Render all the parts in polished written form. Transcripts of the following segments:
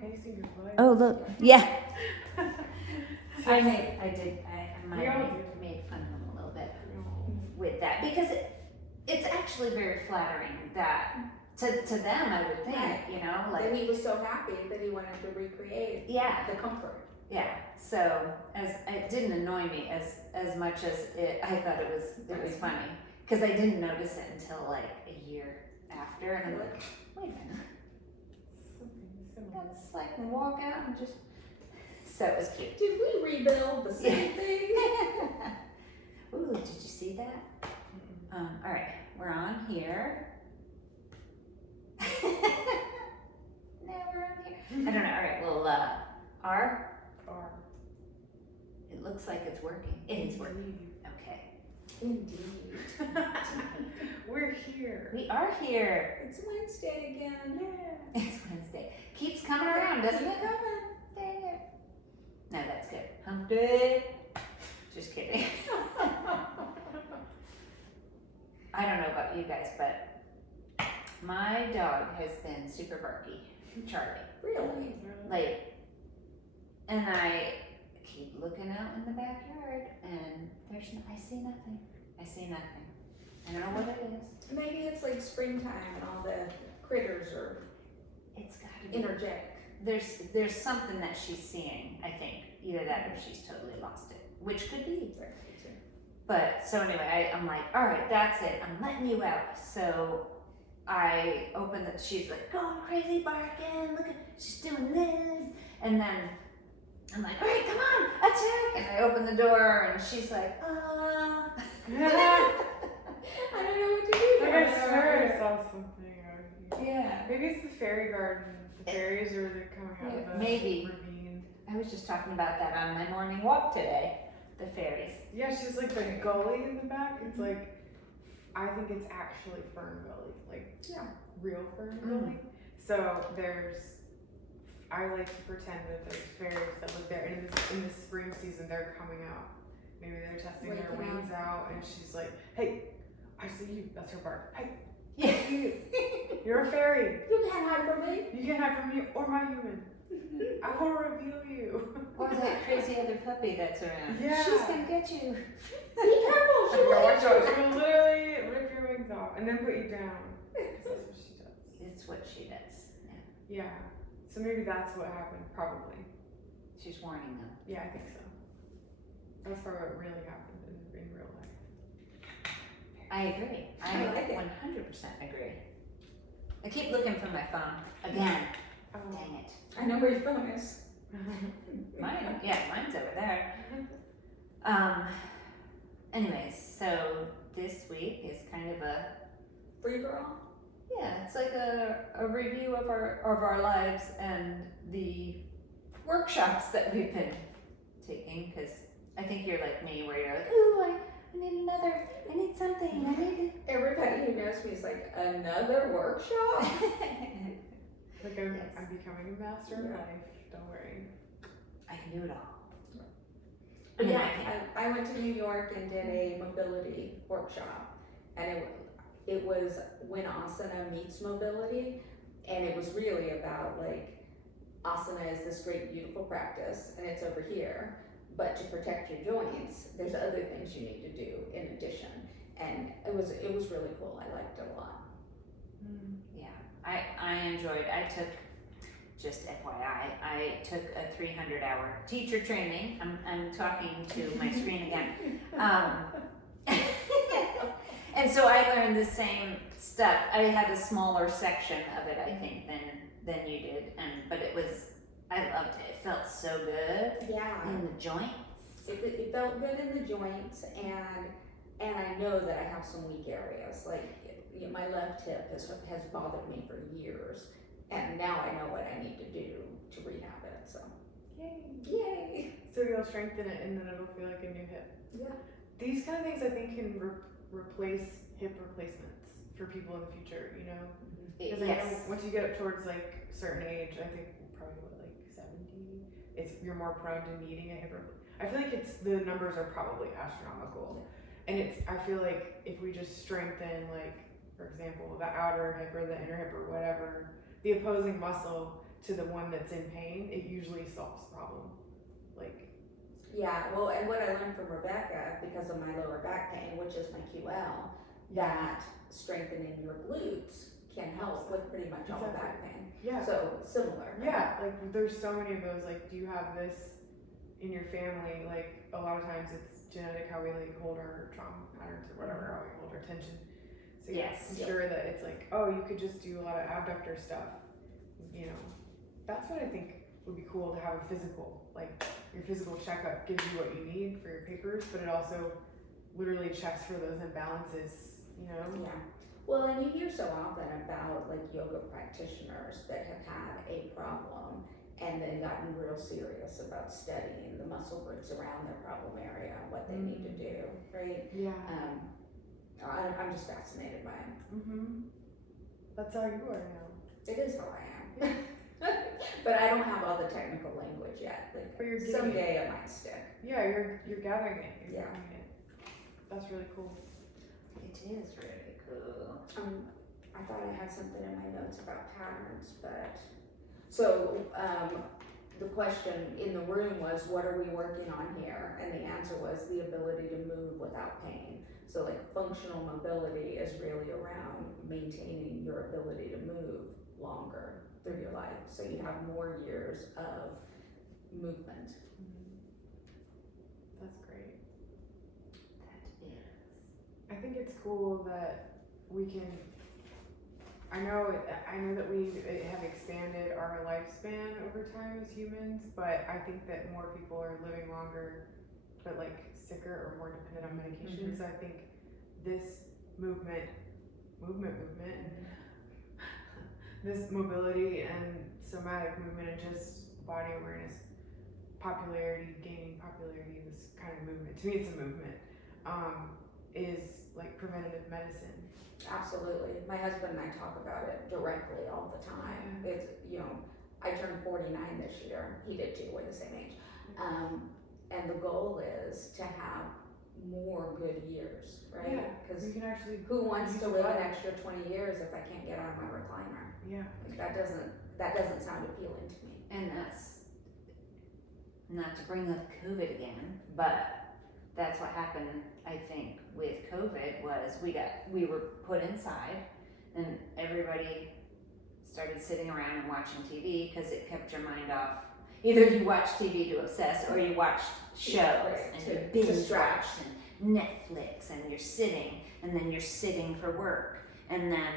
pacing your foot. Oh, look. Yeah. I might have made fun of him a little bit with that because it's actually very flattering that to them, I would think, Right. you know, like. And he was so happy that he wanted to recreate the comfort. Yeah, so it didn't annoy me as much as I thought it was funny because I didn't notice it until like a year after, and I'm like, wait a minute, that's like walk out and just. So it was cute. Did we rebuild the same thing? Ooh, did you see that? All right, we're on here. Now we're on here. I don't know. All right, well, R. It looks like it's working. It is working. Okay. Indeed. We're here. We are here. It's Wednesday again. Yeah. It's Wednesday. Keeps coming around, doesn't it? Coming. Dang it. No, that's good. Hump day. Just kidding. I don't know about you guys, but my dog has been super barky. Charlie. Really? Like, and I keep looking out in the backyard and I see nothing. I see nothing. I don't know what it is. Maybe it's like springtime and all the critters are It's gotta be. energetic. There's something that she's seeing, I think. Either that or she's totally lost it, which could be. But so anyway, I'm like, all right, that's it. I'm letting you out. So I open it. She's like going crazy, barking. Look at, she's doing this, and then I'm like, all right, come on, attack! And I open the door, and she's like, I don't know what to do. Like I swear I saw something out here. yeah. Maybe it's the fairy garden. The fairies are coming out of the Maybe. ravine. I was just talking about that on my morning walk today. The fairies. Yeah, she's like the gully in the back. It's like, I think it's actually fern gully, like real fern gully. So I like to pretend that there's fairies that live there, and in the spring season they're coming out. Maybe they're testing their wings out, and she's like, "Hey, I see you." That's her bark. Hey, I see you. You're a fairy. You can't hide from me. You can't hide from me or my human. I will reveal you. Or that crazy other puppy that's around. Yeah. She's gonna get you. Be careful. She will Watch hit out. you. She will literally rip your wings off and then put you down. That's what she does. It's what she does. Yeah. Yeah. So maybe that's what happened, probably. She's warning them. Yeah, I think so. That's probably what really happened in real life. I agree. I like it. 100% agree. I keep looking for my phone again. Dang it. I know where your phone is. Mine's over there. Anyways, so this week is kind of a Free girl. yeah, it's like a review of our lives and the workshops that we've been taking. Because I think you're like me, where you're like, ooh, I need something. I need Everybody who knows me is like, another workshop? Like I'm becoming a master of life. Don't worry. I can do it all. But yeah, I went to New York and did a mobility workshop, and it was when asana meets mobility, and it was really about like asana is this great beautiful practice and it's over here, but to protect your joints there's other things you need to do in addition, and it was really cool. I liked it a lot. Yeah, I enjoyed. I took, just FYI, I took a 300-hour teacher training. I'm talking to my screen again. And so I learned the same stuff. I had a smaller section of it, I think, than you did, but I loved it. It felt so good in the joints. It felt good in the joints, and I know that I have some weak areas. Like my left hip has bothered me for years, and now I know what I need to do to rehab it. So yay! So you'll strengthen it and then it'll feel like a new hip. Yeah. These kind of things I think can replace hip replacements for people in the future, you know? Because I know once you get up towards like a certain age, I think probably like 70, you're more prone to needing a hip replacement. I feel like the numbers are probably astronomical. And I feel like if we just strengthen, like, for example, the outer hip or the inner hip or whatever, the opposing muscle, to the one that's in pain, it usually solves the problem. Like, Yeah, well, and what I learned from Rebecca, because of my lower back pain, which is my QL, that strengthening your glutes can help with pretty much all back pain. yeah. So similar. Right? Yeah, like there's so many of those, like, do you have this in your family? Like, a lot of times it's genetic, how we like hold our trauma patterns or whatever, how we hold our tension. So yeah, Yes. I'm sure that it's like, oh, you could just do a lot of abductor stuff. You know, that's what I think would be cool, to have a physical, like your physical checkup gives you what you need for your papers, but it also literally checks for those imbalances, you know? Yeah. Well, and you hear so often about like yoga practitioners that have had a problem and then gotten real serious about studying the muscle groups around their problem area and what they need to do, right? Yeah. I'm just fascinated by it. Mm-hmm. That's how you are now. It is how I am. But I don't have all the technical language yet. Like, But you're getting someday it might stick. Yeah, you're gathering it. You're Yeah. gathering it. That's really cool. It is really cool. I thought I had something in my notes about patterns, but so the question in the room was, what are we working on here? And the answer was the ability to move without pain. So like functional mobility is really around maintaining your ability to move longer through your life, so you have more years of movement. That's great. That is. I think it's cool that we can. I know that we have expanded our lifespan over time as humans, but I think that more people are living longer, but like sicker or more dependent on medication. So I think this movement, this mobility and somatic movement and just body awareness, gaining popularity, this kind of movement, to me it's a movement, is like preventative medicine. Absolutely. My husband and I talk about it directly all the time. It's, I turned 49 this year. He did too. We're the same age. And the goal is to have more good years, right? Because you can actually. Who wants use to your live body. an extra 20 years if I can't get out of my recliner? Yeah. Like, that doesn't sound appealing to me. And that's not to bring up COVID again, but that's what happened, I think, with COVID was we were put inside and everybody started sitting around and watching TV because it kept your mind off. Either you watched TV to obsess or you watched shows and you binge watched and Netflix and you're sitting and then you're sitting for work. And then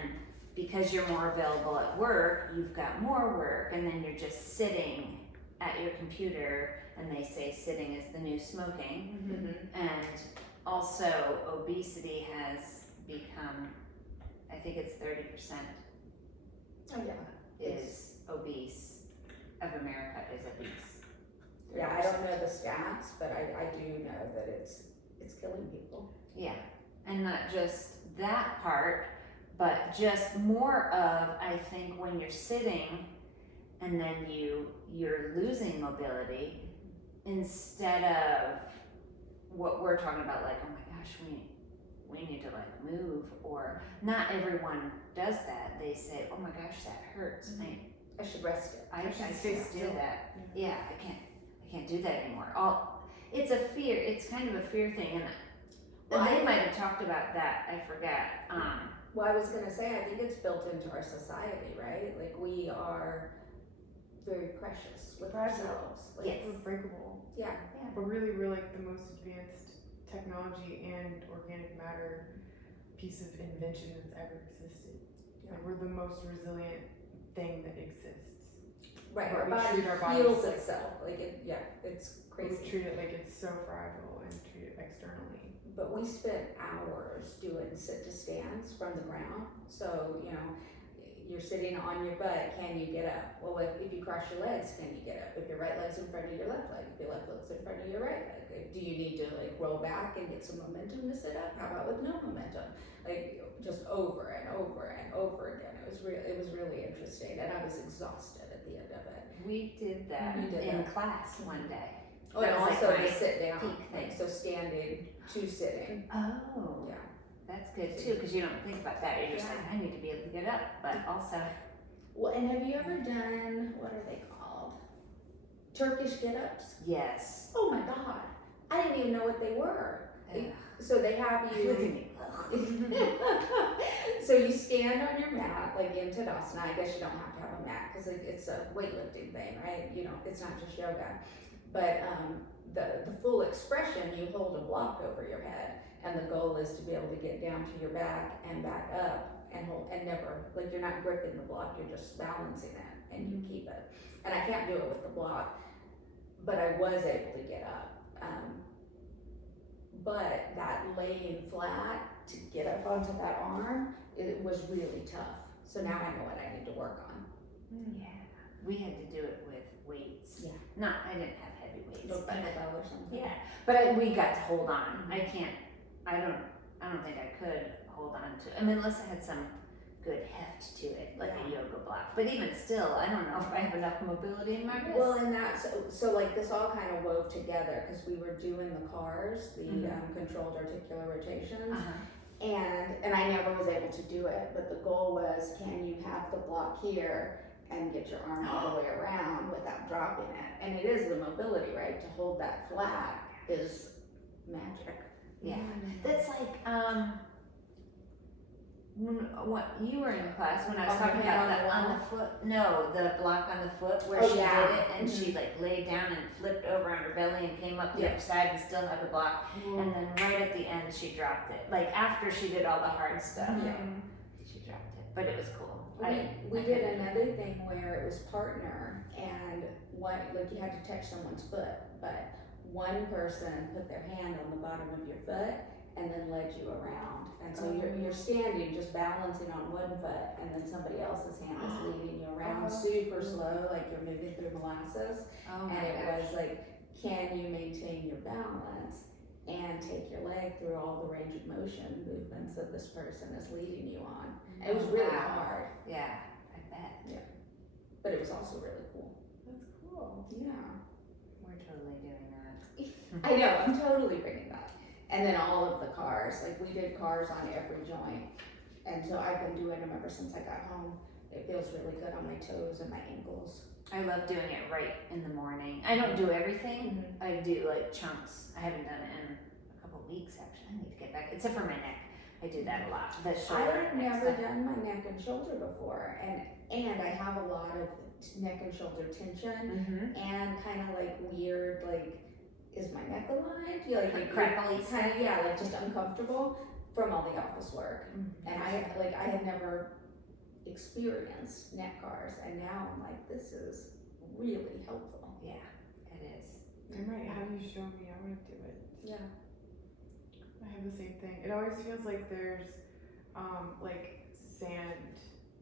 because you're more available at work, you've got more work and then you're just sitting at your computer, and they say sitting is the new smoking. And also obesity has become, I think it's 30% is obese, of America is obese. Yeah, I don't know the stats, but I do know that it's killing people. Yeah, and not just that part, but just more of, I think, when you're sitting and then you're losing mobility, instead of what we're talking about, like, oh my gosh, we need to like move, or not everyone does that. They say, oh my gosh, that hurts. I should rest it. I should stay can't still. do that. Yeah, I can't do that anymore. It's a fear. It's kind of a fear thing, and they might have talked about that. I forgot. Well, I was gonna say, I think it's built into our society, right? Like, we are very precious with ourselves. Like, Yes. We're breakable. Yeah. But really, we're like the most advanced technology and organic matter piece of invention that's ever existed. Like, we're the most resilient thing that exists. Right. But Our we body treat our bodies heals like- itself. Like, it's crazy. We treat it like it's so fragile and treat it externally. But we spent hours doing sit to stands from the ground. So, you're sitting on your butt, can you get up? Well, if you cross your legs, can you get up? If your right leg's in front of your left leg, if your left leg's in front of your right leg, do you need to like roll back and get some momentum to sit up? How about with no momentum? Like, just over and over and over again. It was really interesting, and I was exhausted at the end of it. We did that in class one day. Oh, That and was also like my the sit down, peak thing. like, so standing to sitting. Oh, Yeah. that's good too, because you don't think about that. You're just like, I need to be able to get up, but also Well, and have you ever done, what are they called? Turkish get-ups? Yes. Oh my God. I didn't even know what they were. Ugh. So they have Look at you, me. so you stand on your mat, like in Tadasana. I guess you don't have to have a mat because it's a weightlifting thing, right? You know, it's not just yoga. But the full expression, you hold a block over your head, and the goal is to be able to get down to your back and back up and hold, and never, like you're not gripping the block, you're just balancing it and you keep it. And I can't do it with the block, but I was able to get up. But that laying flat to get up onto that arm, it was really tough. So now I know what I need to work on. Yeah, we had to do it with weights. Yeah. Not, I didn't have heavy weights. Like But, kettlebell or something. yeah, but we got to hold on. I don't think I could hold on to, I mean, unless I had some good heft to it, like a yoga block. But even still, I don't know if I have enough mobility in my wrist. Well, and that's, so like this all kind of wove together because we were doing the CARs, the controlled articular rotations. And I never was able to do it, but the goal was, can you have the block here and get your arm all the way around without dropping it? And it is the mobility, right? To hold that flat is magic. Yeah, that's like, when you were in class, when I was On talking the hand about on the the on wall? the foot, no, the block on the foot where Oh, she yeah. did it and she like laid down and flipped over on her belly and came up the other side and still had the block. And then right at the end, she dropped it. Like after she did all the hard stuff, she dropped it. But it was cool. We did another thing where it was partner, and one, like you had to touch someone's foot, but one person put their hand on the bottom of your foot and then led you around. And so you're standing just balancing on one foot, and then somebody else's hand is leading you around super slow, like you're moving through molasses. Oh And my it gosh. was like, can you maintain your balance and take your leg through all the range of motion movements that this person is leading you on? And it was really Wow. hard, Yeah, I bet. but it was also really cool. That's cool. Yeah. We're totally doing that. I know, I'm totally bringing that. And then all of the CARs, like we did CARs on every joint. And so I've been doing them ever since I got home. It feels really good on my toes and my ankles. I love doing it right in the morning. I don't do everything. I do like chunks. I haven't done it in a couple of weeks actually. I need to get back, except for my neck. I do that a lot. The shoulder. I've neck never stuff. done my neck and shoulder before. And I have a lot of neck and shoulder tension and kind of like weird, like, is my neck aligned? You like Crackly kind of, yeah, like just uncomfortable from all the office work. And I had never experienced neck CARs, and now I'm like, this is really helpful. Yeah, it is. I might have you show me. I want to do it. Yeah. I have the same thing. It always feels like there's, like sand,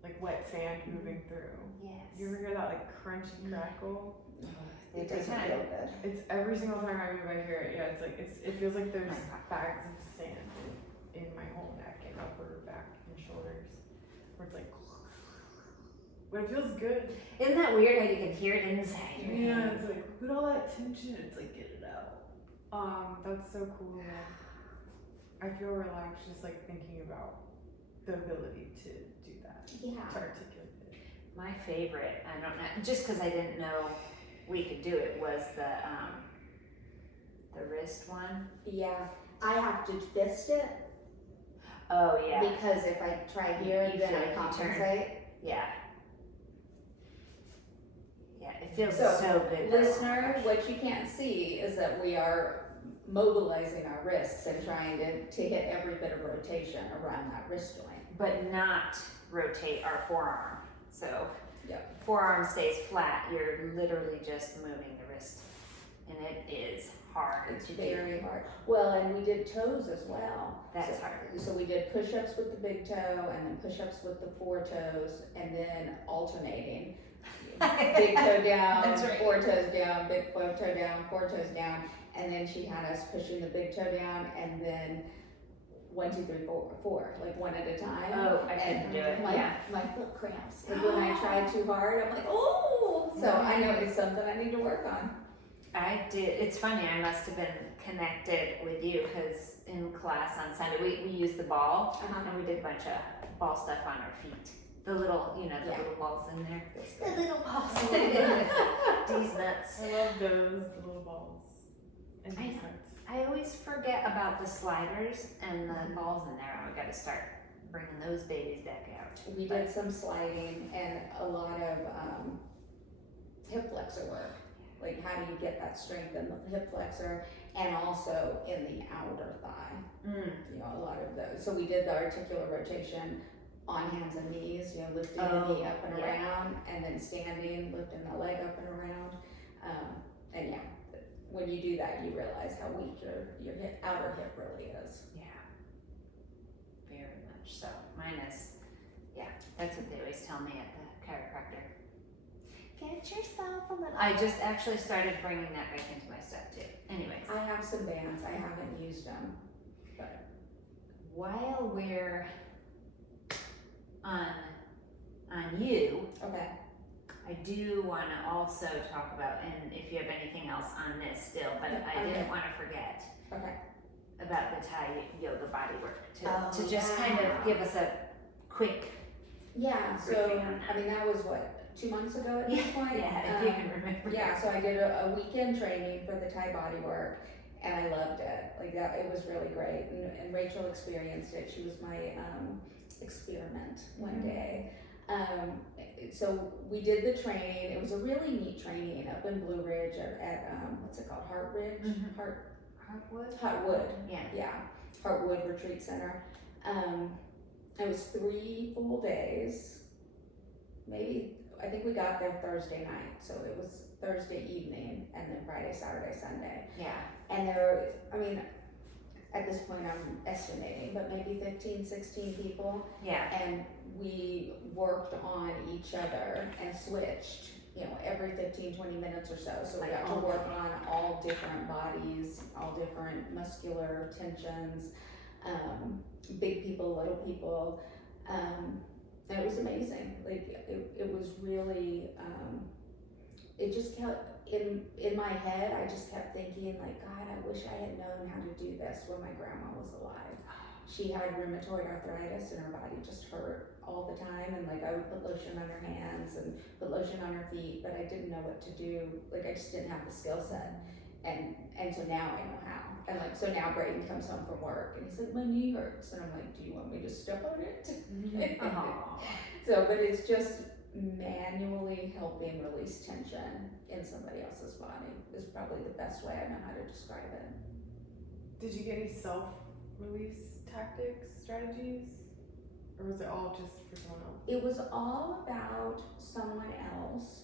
like wet sand moving through. Yes. You ever hear that like crunchy crackle? It Every doesn't time. feel good. It's every single time I move, I hear it. Yeah, it's like it feels like there's My God. bags of sand in my whole neck and upper back and shoulders, where it's like, but it feels good. Isn't that weird how you can hear it inside your Yeah, head? it's like look at all that tension. It's like get it out. That's so cool. I feel relaxed just like thinking about the ability to do that, to Yeah. articulate it. My favorite, I don't know, just because I didn't know we could do it, was the wrist one. Yeah. I have to fist it Oh yeah, because if I try here, You then feel I like you turn. compensate. yeah. Yeah, it feels So, so good. though. Listener, what you can't see is that we are mobilizing our wrists and trying to hit every bit of rotation around that wrist joint. But not rotate our forearm. So Yep. forearm stays flat. You're literally just moving the wrist, and it is hard It's to very do. hard. Well, and we did toes as well. That's so, hard. So we did push-ups with the big toe and then push-ups with the four toes and then alternating. Big toe down, That's right. four toes down, big toe down, four toes down. And then she had us pushing the big toe down and then 1, 2, 3, 4, like one at a time. Oh, I couldn't do it. My foot cramps. Like when I try too hard, I'm like, oh! So I know it's something I need to work on. I did. It's funny. I must have been connected with you because in class on Sunday we used the ball and we did a bunch of ball stuff on our feet. The little, the Yeah. little balls in there. This The guy. little balls. These nuts. I love those, the little balls. And I these know. nuts. I always forget about the sliders and the balls in there. I gotta start bringing those babies back out. We did some sliding and a lot of hip flexor work. Like how do you get that strength in the hip flexor and also in the outer thigh. A lot of those. So we did the articular rotation on hands and knees, lifting the knee up and around, and then standing, lifting the leg up and around. And when you do that, you realize how weak your outer hip really is. Yeah. Very much so. Mine is, that's what they always tell me at the chiropractor. Get yourself a little. I just actually started bringing that back into my stuff too. Anyways. I have some bands. I haven't used them. But While we're on you, okay. I do want to also talk about, and if you have anything else on this still, but I Okay. didn't want to forget Okay. about the Thai yoga bodywork too. Oh, to just kind of give us a quick, Yeah, so, Briefing on that. I mean, that was what, 2 months ago at this point? if you can remember. Yeah, so I did a weekend training for the Thai bodywork, and I loved it. Like that, it was really great. And Rachel experienced it. She was my experiment one day. So we did the training. It was a really neat training up in Blueridge at what's it called? Heartridge? Mhm. Heartwood? Yeah. Heartwood Retreat Center. It was 3 full days. Maybe, I think we got there Thursday night. So it was Thursday evening and then Friday, Saturday, Sunday. Yeah. And there, I mean, at this point I'm estimating, but maybe 15, 16 people. Yeah. And we worked on each other and switched, every 15, 20 minutes or so. So we got to work on all different bodies, all different muscular tensions, big people, little people. And it was amazing. Like it was really, it just kept, in my head, I just kept thinking like, God, I wish I had known how to do this when my grandma was alive. She had rheumatoid arthritis and her body just hurt all the time, and like I would put lotion on her hands and put lotion on her feet, but I didn't know what to do. Like I just didn't have the skill set. And so now I know how. And like, so now Braden comes home from work and he's like, my knee hurts. And I'm like, do you want me to step on it? So, but it's just manually helping release tension in somebody else's body is probably the best way I know how to describe it. Did you get any self-release tactics, strategies? Or was it all just for someone else? It was all about someone else.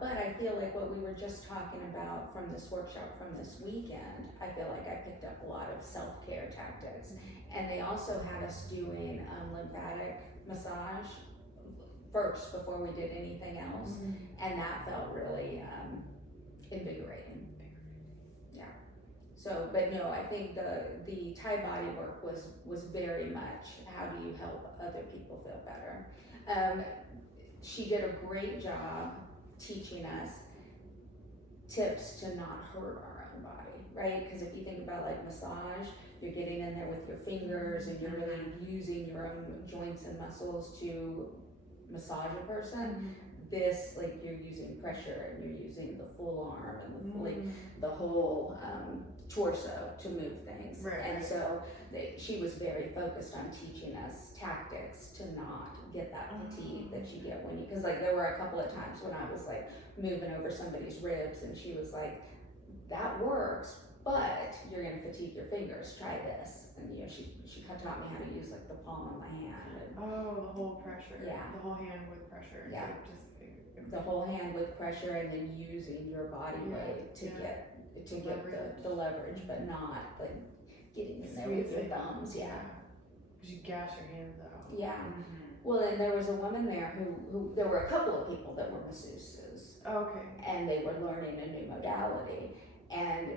But I feel like what we were just talking about from this workshop from this weekend, I feel like I picked up a lot of self-care tactics. And they also had us doing lymphatic massage first before we did anything else. And that felt really invigorating. Yeah. So, but no, I think the Thai body work was very much how do you help other people feel better. She did a great job teaching us tips to not hurt our own body, right? Because if you think about like massage, you're getting in there with your fingers and you're really using your own joints and muscles to massage a person. This, like, you're using pressure and you're using the full arm and the whole torso to move things. Right. And so she was very focused on teaching us tactics to not get that fatigue that you get when you, because like there were a couple of times when I was like moving over somebody's ribs and she was like, that works, but you're gonna fatigue your fingers, try this. And she taught me how to use like the palm of my hand. And the whole pressure. Yeah. The whole hand with pressure. Yeah. Just the whole hand with pressure and then using your body weight to get the leverage, but not like getting in there with your thumbs. Yeah. Because you gash your hands out. Yeah. Well, and there was a woman there who there were a couple of people that were masseuses. Okay. And they were learning a new modality, and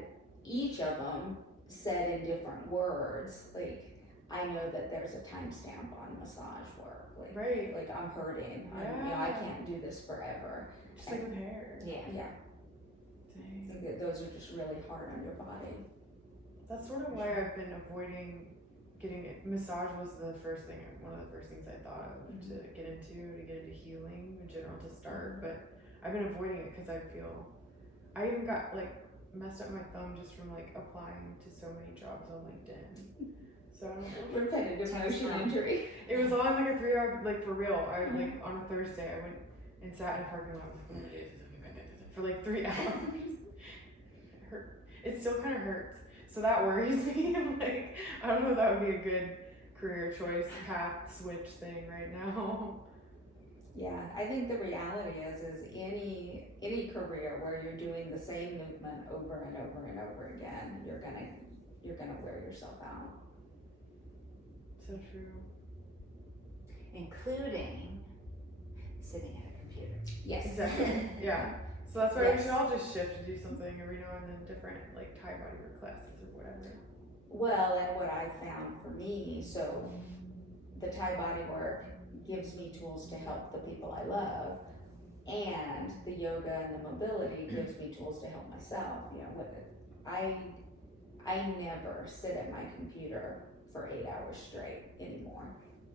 each of them said in different words, like, I know that there's a timestamp on massage work. Like, right. Like I'm hurting. Yeah. I can't do this forever. Just like with hair. Yeah. Yeah. Dang. Like those are just really hard on your body. That's sort of why I've been avoiding massage was one of the first things I thought of to get into healing in general to start, but I've been avoiding it because I even got like messed up my thumb just from like applying to so many jobs on LinkedIn. So I don't know. Repetitive motion injury. It was on like a 3 hour, like for real. I like on a Thursday I went and sat in a parking lot for like 3 hours. It hurt. It still kind of hurts. So that worries me. I'm like, I don't know if that would be a good career choice, path switch thing right now. Yeah, I think the reality is any career where you're doing the same movement over and over and over again, you're gonna wear yourself out. So true. Including sitting at a computer. Yes. Exactly. Yeah. So that's why we should all just shift to do something every now and then different, like Thai bodywork classes or whatever. Well, and what I found for me, so the Thai bodywork gives me tools to help the people I love, and the yoga and the mobility gives me tools to help myself. You know, I never sit at my computer for 8 hours straight anymore.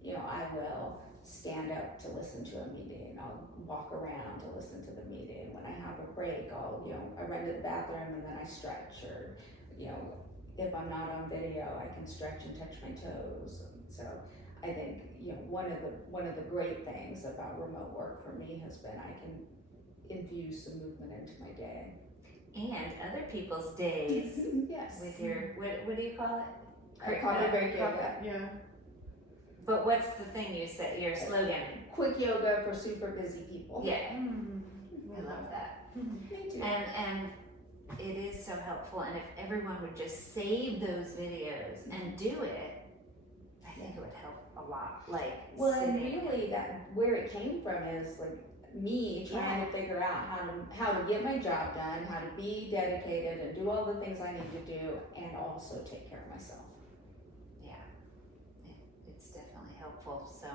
You know, I will stand up to listen to a meeting, I'll walk around to listen to the meeting. When I have a break, I run to the bathroom and then I stretch, or, you know, if I'm not on video, I can stretch and touch my toes. So I think, you know, one of the great things about remote work for me has been I can infuse some movement into my day. And other people's days. Yes. With your, what do you call it? Coffee break yoga. Yeah. But what's the thing you said, your slogan? Quick yoga for super busy people. Yeah, Mm-hmm. I love that. Me too. And it is so helpful, and if everyone would just save those videos and do it, I think it would help a lot. Like, Well, and sitting. really, that where it came from is like me trying to figure out how to get my job done, how to be dedicated and do all the things I need to do, and also take care of myself. Yeah, it's definitely helpful. So,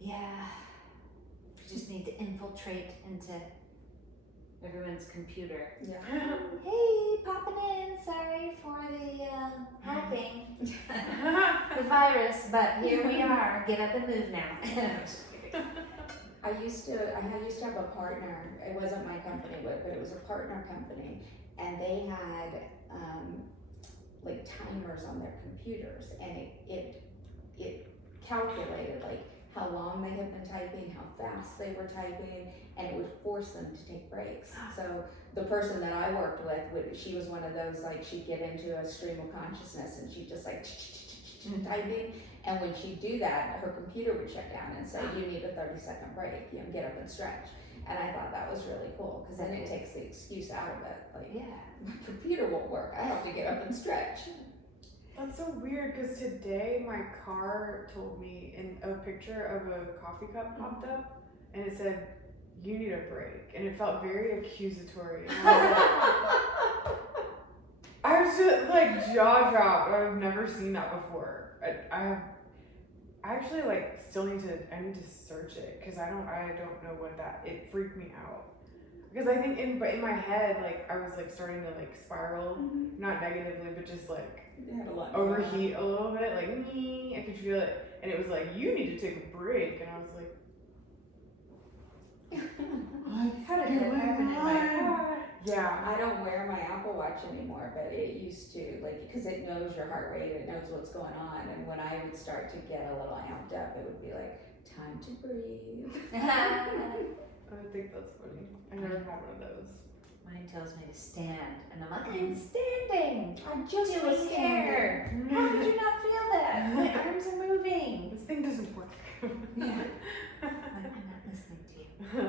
yeah, we just need to infiltrate into everyone's computer. Yeah. Hey, popping in. Sorry for the hacking, the virus, but here we are. Get up and move now. I used to have a partner. It wasn't my company, but it was a partner company, and they had like timers on their computers, and it calculated like how long they had been typing, how fast they were typing, and it would force them to take breaks. So the person that I worked with, she was one of those, like, she'd get into a stream of consciousness and she'd just like typing, and when she'd do that, her computer would shut down and say, you need a 30-second break, you know, get up and stretch. And I thought that was really cool, because then it takes the excuse out of it. Like, Yeah. my computer won't work, I have to get up and stretch. That's so weird, because today my car told me, in a picture of a coffee cup popped up, and it said, you need a break, and it felt very accusatory. And I was just like jaw dropped. I've never seen that before. I actually like still need to search it, because I don't know what it freaked me out. Because I think in my head, like, I was like starting to like spiral, not negatively, but just like overheat a little bit, like I could feel it, and it was like, you need to take a break, and I was like, How did that happen in my car? yeah. I don't wear my Apple Watch anymore, but it used to, like, because it knows your heart rate, it knows what's going on, and when I would start to get a little amped up, it would be like, time to breathe. I think that's funny. I never had one of those. Mine tells me to stand, and I'm like, I'm standing. I just was Doing scared. air. How did you not feel that? My arms are moving. This thing doesn't work. Yeah. I'm not listening to you.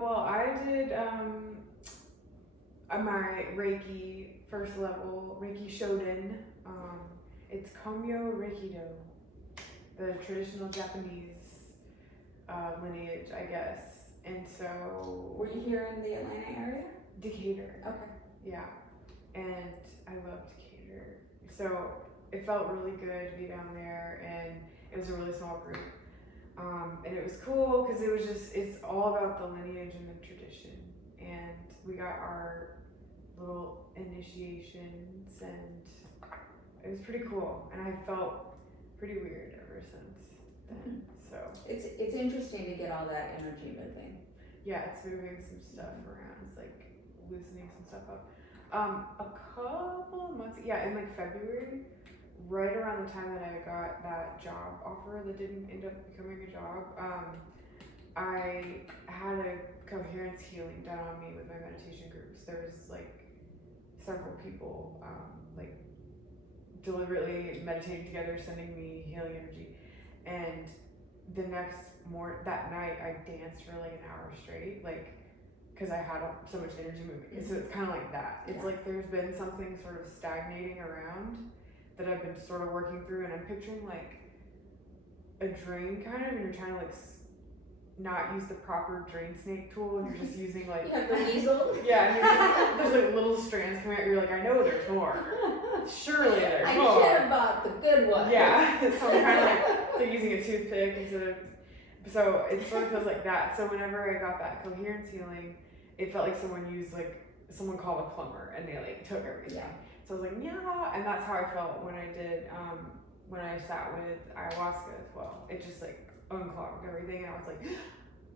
Well, I did my Reiki first level, Reiki Shoden. It's Komyo Reikido, the traditional Japanese lineage, I guess. And so, Were you here in the Atlanta area? Decatur. Okay. Yeah, and I love Decatur. So it felt really good to be down there, and it was a really small group. And it was cool because it's all about the lineage and the tradition. And we got our little initiations, and it was pretty cool, and I felt pretty weird ever since then. So It's interesting to get all that energy moving. yeah, it's moving some stuff around. It's like loosening some stuff up. A couple of months, yeah, in like February, right around the time that I got that job offer that didn't end up becoming a job, I had a coherence healing done on me with my meditation groups. There was like several people, like deliberately meditating together, sending me healing energy, and the next that night I danced for like an hour straight, like, because I had so much energy moving. So it's kind of like that. It's like there's been something sort of stagnating around that I've been sort of working through, and I'm picturing like a drain kind of, and you're trying to like not use the proper drain snake tool, and you're just using like You have the weasel. yeah, and you're just, there's like little strands coming out. You're like, I know there's more. Surely there's I more. should have bought the good one. Yeah, so I'm kind of like using a toothpick instead of. So it sort of feels like that. So whenever I got that coherence healing, it felt like someone called a plumber and they like took everything. Yeah. So I was like, yeah, and that's how I felt when I did when I sat with ayahuasca as well. It just like unclogged everything, and I was like,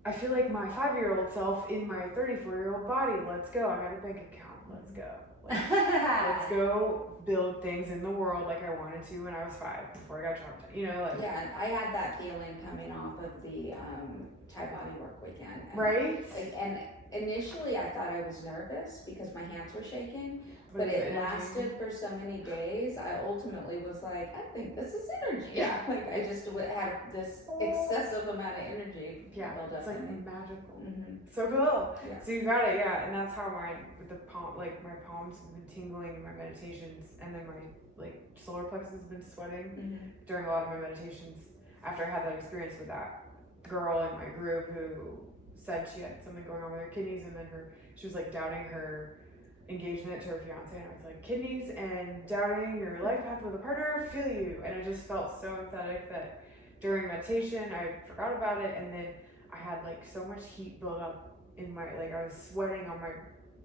I feel like my 5-year-old self in my 34-year-old body. Let's go. I got a bank account. Let's go. Let's go build things in the world like I wanted to when I was 5 before I got traumatized. You know, like Yeah, and I had that feeling coming off of the Thai bodywork weekend. right. And initially I thought I was nervous because my hands were shaking, but it's it energy. lasted for so many days. I ultimately was like, I think this is energy. Yeah. Like I just had this excessive amount of energy Yeah, build up it's like in me. magical. Mhm. So cool. Yeah. So you got it, yeah, and that's how with the palm, like my palms have been tingling in my meditations, and then my like solar plexus has been sweating Mhm. during a lot of my meditations after I had that experience with that girl in my group who said she had something going on with her kidneys, and then she was like doubting her engagement to her fiance, and I was like, kidneys and doubting your life path with a partner, feel you. And I just felt so empathetic that during meditation I forgot about it, and then I had like so much heat build up in my, like I was sweating on my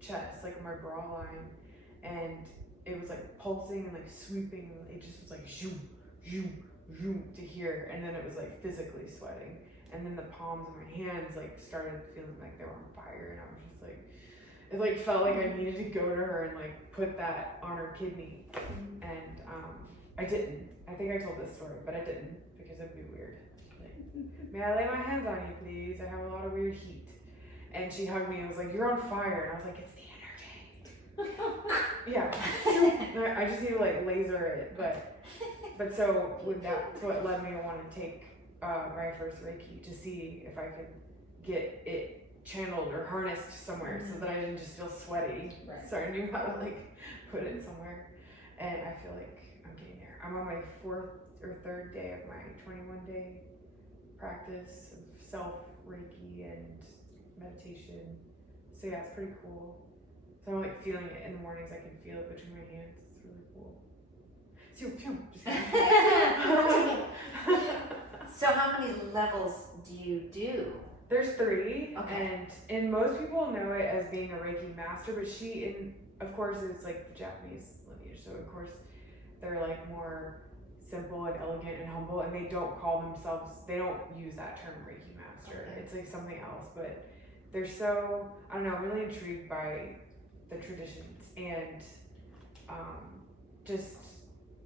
chest, like on my bra line, and it was like pulsing and like sweeping. It just was like zoom, zoom, zoom to here, and then it was like physically sweating, and then the palms of my hands like started feeling like they were on fire, and I was just like, it like felt like I needed to go to her and like put that on her kidney, and I didn't. I think I told this story, but I didn't because it'd be weird. Like, may I lay my hands on you, please? I have a lot of weird heat. And she hugged me and was like, you're on fire. And I was like, it's the energy. Yeah. I just need to like laser it. But so that's what led me to want to take my first Reiki to see if I could get it channeled or harnessed somewhere so that I didn't just feel sweaty. Right. So I knew how to like put it somewhere. And I feel like I'm getting there. I'm on my 4th or 3rd day of my 21-day practice of self Reiki and meditation. So yeah, it's pretty cool. So I'm like feeling it in the mornings. I can feel it between my hands. It's really cool. Just kidding. So how many levels do you do? There's 3, Okay. and most people know it as being a Reiki master, but of course, it's like the Japanese lineage, so of course they're like more simple and elegant and humble, and they don't use that term Reiki master. Okay. It's like something else, but they're so, I don't know, I'm really intrigued by the traditions, and just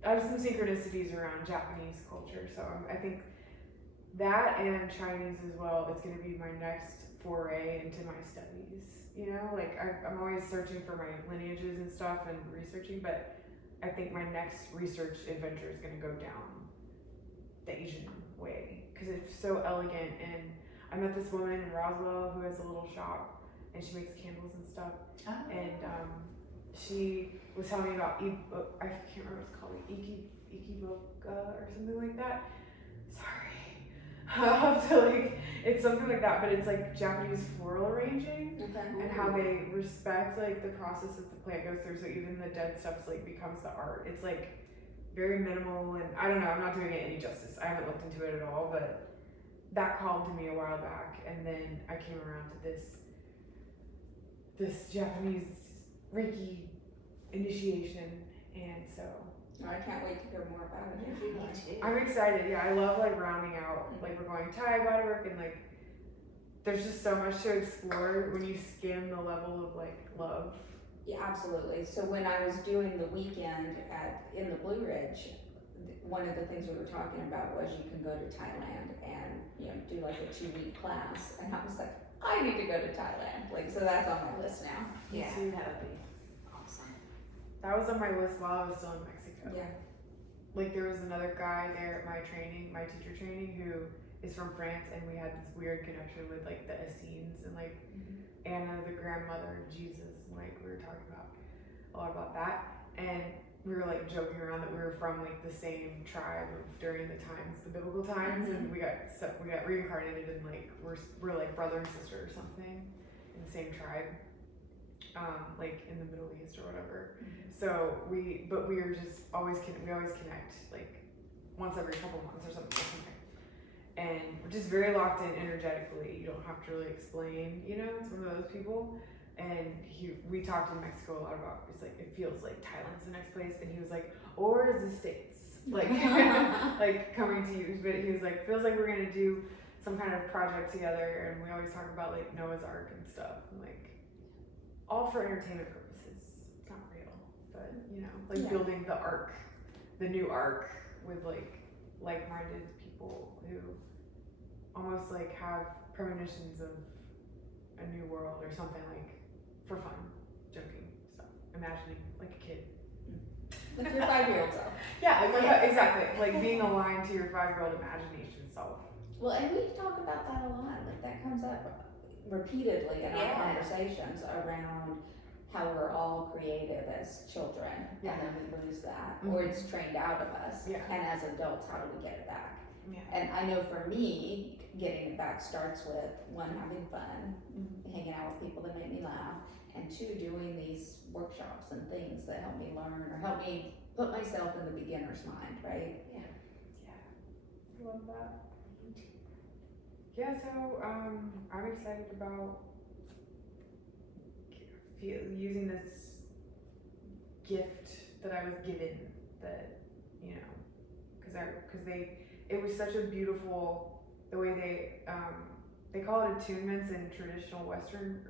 I have some synchronicities around Japanese culture, so I think that and Chinese as well is going to be my next foray into my studies. You know, like I'm always searching for my lineages and stuff and researching, but I think my next research adventure is going to go down the Asian way because it's so elegant. And I met this woman in Roswell who has a little shop and she makes candles and stuff. Oh. And she was telling me about I can't remember what it's called, Ikiboka or something like that. Sorry. I'll have to like, it's something like that, but it's like Japanese floral arranging. Okay. And how they respect like the process that the plant goes through, so even the dead stuff like becomes the art. It's like very minimal, and I don't know, I'm not doing it any justice. I haven't looked into it at all, but that called to me a while back, and then I came around to this Japanese Reiki initiation, and so I can't wait to hear more about it. Me too. I'm excited. Yeah, I love like rounding out. Like we're going Thai bodywork, and like there's just so much to explore when you skim the level of like love. Yeah, absolutely. So when I was doing the weekend in the Blueridge, one of the things we were talking about was you can go to Thailand and do like a 2-week class, and I was like, I need to go to Thailand. Like, so that's on my list now. Yeah, too. that would be awesome. That was on my list while I was still in Mexico. Yeah. Like there was another guy there at my teacher training, who is from France, and we had this weird connection with like the Essenes and like Anna, the grandmother of Jesus, and like we were talking about a lot about that, and we were like joking around that we were from like the same tribe during the times, the biblical times, and we got reincarnated, and like we're like brother and sister or something in the same tribe, like in the Middle East or whatever. So we were just always we always connect like once every couple months or something. And we're just very locked in energetically. You don't have to really explain, it's one of those people. And we talked in Mexico a lot about, it's like, it feels like Thailand's the next place. And he was like, or is the States? Like, like coming to you. But he was like, feels like we're going to do some kind of project together. And we always talk about like Noah's Ark and stuff. And like, all for entertainment purposes. It's not real. But, like building the ark, the new ark with like-minded people who almost like have premonitions of a new world or something, like for fun, joking stuff, imagining like a kid. Like your 5-year-old self. Yeah, exactly. Like being aligned to your 5-year-old imagination self. Well, and we talk about that a lot. Like that comes up repeatedly in our conversations around how we're all creative as children, and then we lose that, or it's trained out of us. Yeah. And as adults, how do we get it back? Yeah. And I know for me, getting it back starts with 1, having fun, hanging out with people that make me laugh, and 2, doing these workshops and things that help me learn or help me put myself in the beginner's mind, right? I love that. Yeah, so I'm excited about using this gift that I was given, that because it was such a beautiful, the way they call it attunements in traditional Western,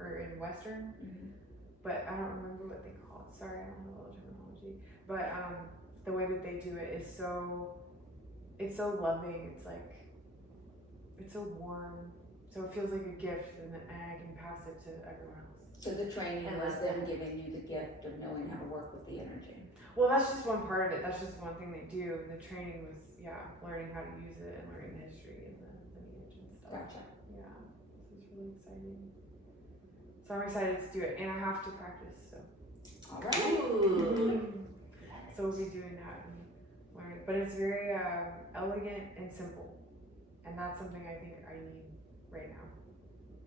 but I don't remember what they call it. Sorry, I don't know all the terminology. But the way that they do it is it's so loving. It's so warm. So it feels like a gift, and I can pass it to everyone else. So the training was them giving you the gift of knowing how to work with the energy. Well, that's just one part of it. That's just one thing they do. The training was, learning how to use it and learning the history and the lineage and stuff. Gotcha. Yeah, so it's really exciting. So I'm excited to do it, and I have to practice. So. All right. Ooh. So we'll be doing that and learning, but it's very elegant and simple, and that's something I think I need right now.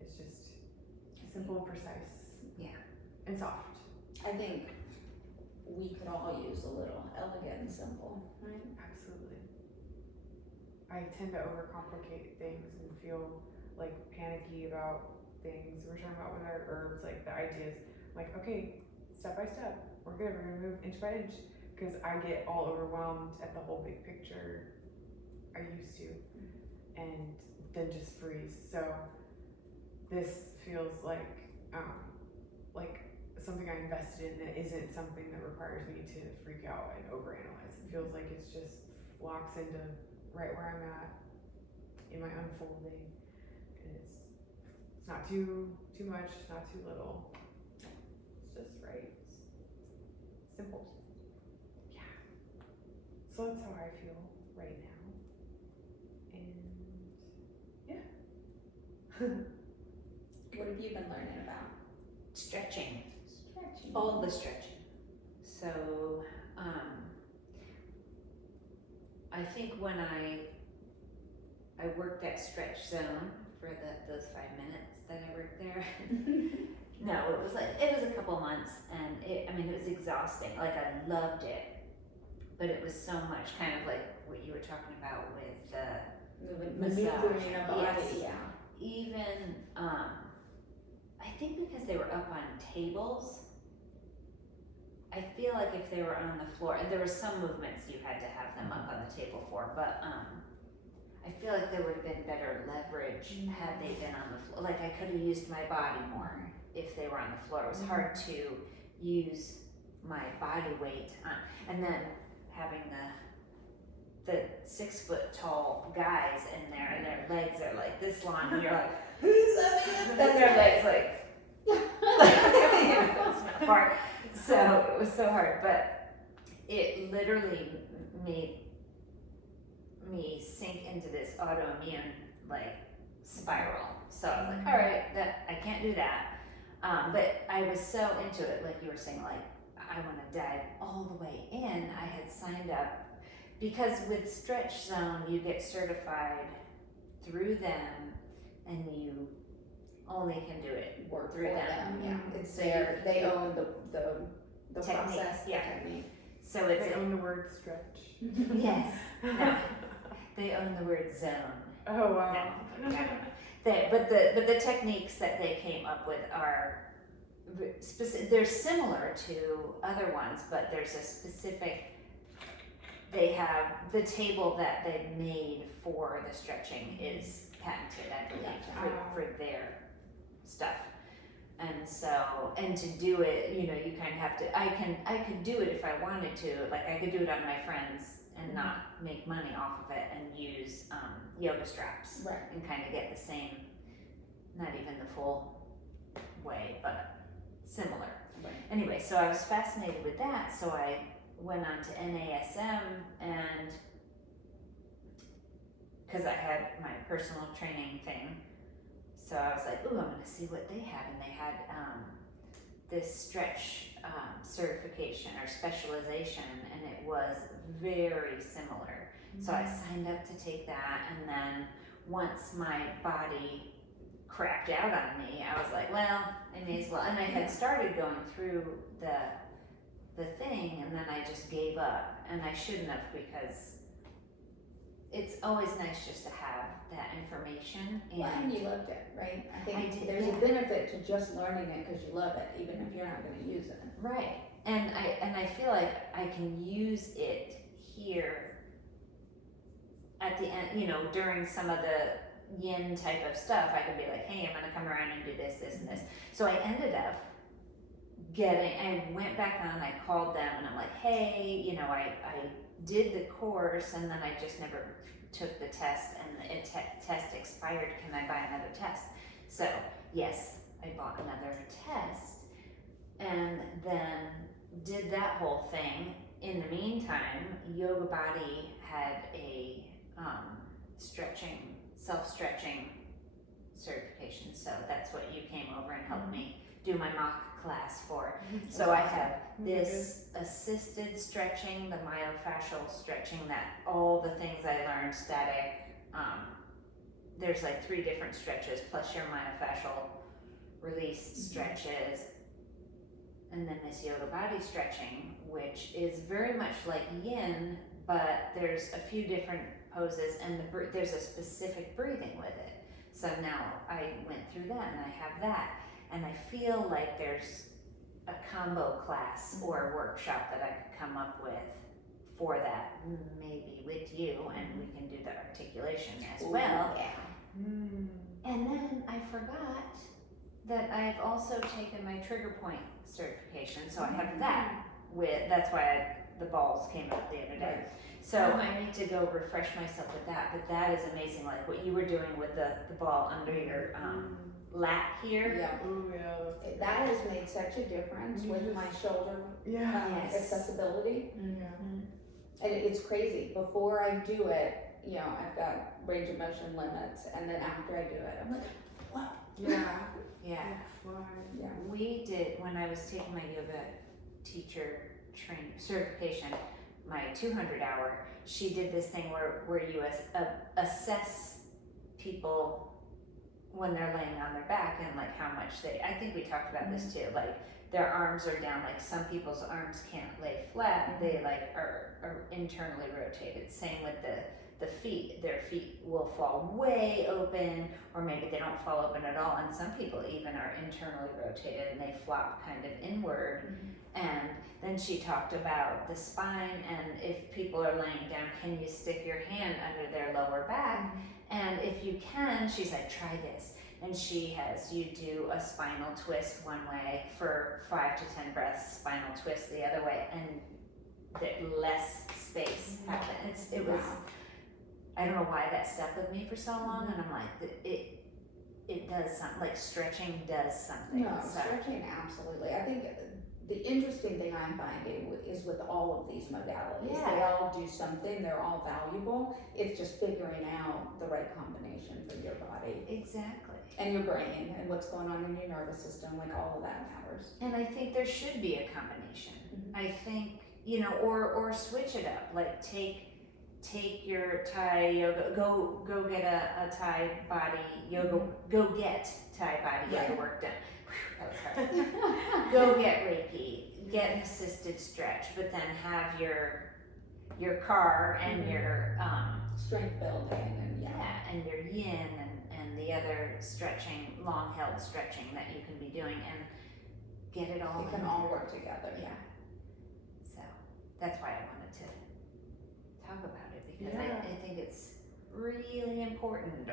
It's just simple and precise. Yeah. And soft. I think we could all use a little elegant and simple, right? Absolutely. I tend to overcomplicate things and feel like panicky about things. We're talking about with our herbs, like the ideas, like, okay, step by step, we're good, we're gonna move inch by inch, because I get all overwhelmed at the whole big picture. I used to, and then just freeze. So this feels like something I invested in that isn't something that requires me to freak out and overanalyze. It feels like it's just locks into right where I'm at in my unfolding, and it's not too much, not too little. It's just right. It's simple. Yeah. So that's how I feel right now. And What have you been learning about? Stretching. Stretching. All the stretching. So, I think when I worked at Stretch Zone for those 5 minutes that I worked there. No, it was a couple months, and it was exhausting. Like, I loved it, but it was so much, kind of like what you were talking about with Massaging a body, Yes. yeah. Even, I think because they were up on tables, I I feel like if they were on the floor, and there were some movements you had to have them up on the table for, but I feel like there would have been better leverage had they been on the floor. Like I could have used my body more if they were on the floor. It was hard to use my body weight on, and then having the 6 foot tall guys in there and their legs are like this long and you're like, and their legs like, it's not hard. So it was so hard, but it literally made me sink into this autoimmune like spiral. So I was like, all right, that I can't do that. But I was so into it, like you were saying, like I want to dive all the way in. I had signed up because with Stretch Zone you get certified through them, and you only can do it Work through for them. Yeah, it's So their, they own the Technique, process, the yeah. technique. So it's They own the word stretch. yes, no, they own the word zone. Oh wow. No. But the techniques that they came up with are specific. They're similar to other ones, but there's a specific. They have the table that they've made for the stretching is patented, I believe, for their stuff. And so, and to do it, you know, you kind of have to. I could do it if I wanted to. Like I could do it on my friends and not make money off of it, and use yoga straps, Right. and kind of get the same, not even the full way, but similar. Right. Anyway, so I was fascinated with that, so I went on to NASM, and because I had my personal training thing, so I was like, ooh, I'm gonna see what they had, and they had this stretch certification or specialization, and it was very similar. So I signed up to take that, and then once my body crapped out on me, I was like, well, I may as well. And I had started going through the thing, and then I just gave up, and I shouldn't have, because it's always nice just to have that information. Well, and you loved it, right? I think I did, there's yeah. a benefit to just learning it because you love it, even if you're not going to use it. Right, and I feel like I can use it here at the end, you know, during some of the yin type of stuff. I could be like, hey, I'm gonna come around and do this, and this. So I ended up I went back on, I called them, and I'm like, hey, you know, I did the course, and then I just never took the test, and the test expired. Can I buy another test? So yes, I bought another test, and then did that whole thing. In the meantime, Yoga Body had a self-stretching certification, so that's what you came over and helped me do my mock class for. So I have this assisted stretching, the myofascial stretching, that all the things I learned, static, there's like 3 different stretches plus your myofascial release stretches, and then this Yoga Body stretching, which is very much like yin, but there's a few different poses, and there's a specific breathing with it. So now I went through that, and I have that, and I feel like there's a combo class or a workshop that I could come up with for that, maybe with you, and we can do the articulation as well. Yeah. And then I forgot that I've also taken my trigger point certification, so I have that that's why the balls came up the other day. Right. So I need to go refresh myself with that, but that is amazing, like what you were doing with the ball under your lat here. Yeah. Ooh, yeah. That has made such a difference with my shoulder Yeah. Yes. accessibility. Mhm. And it's crazy. Before I do it, you know, I've got range of motion limits, and then after I do it, I'm like, wow. Yeah. Yeah. Fly. Yeah. We did, when I was taking my yoga teacher training certification, my 200 hour, she did this thing where you assess people when they're laying on their back, and like how much I think we talked about this too, like their arms are down, like some people's arms can't lay flat, they like are internally rotated. Same with the feet, their feet will fall way open, or maybe they don't fall open at all. And some people even are internally rotated and they flop kind of inward. And then she talked about the spine, and if people are laying down, can you stick your hand under their lower back? And if you can, she's like, try this. And she has you do a spinal twist one way for 5 to 10 breaths, spinal twist the other way, and less space happens. It was, I don't know why that stuck with me for so long, and I'm like, it does something, like stretching does something. No, So, stretching, absolutely. I think the interesting thing I'm finding is with all of these modalities, they all do something, they're all valuable. It's just figuring out the right combination for your body. exactly. And your brain, and what's going on in your nervous system, like all of that matters. And I think there should be a combination. I think, you know, or switch it up, like take your Thai yoga, go get a Thai body yoga, go get Thai body yoga work done. Whew, that was hard. Go get Reiki, get an assisted stretch, but then have your car and your strength building and and your yin and the other stretching, long held stretching that you can be doing, and get it all. It can all work together, So that's why I wanted to talk about it, because I think it's really important.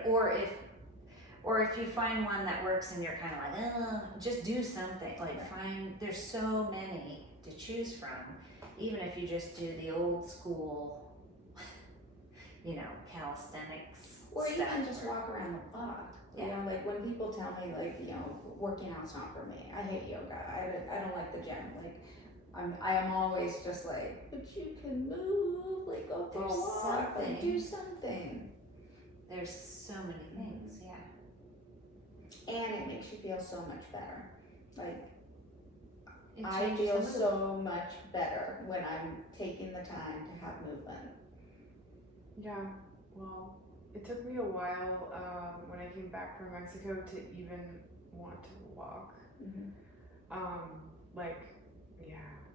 Or if you find one that works and you're kind of like, just do something. Like there's so many to choose from. Even if you just do the old school, you know, calisthenics. or stuff, even just walk around the block. You know, like when people tell me like, you know, working out's not for me. I hate yoga. I don't like the gym. Like I am always just like, but you can move, like go for a walk, like do something. There's so many things, And it makes you feel so much better. Like It I changes feel the mood. so much better when I'm taking the time to have movement. Yeah, well, it took me a while when I came back from Mexico to even want to walk.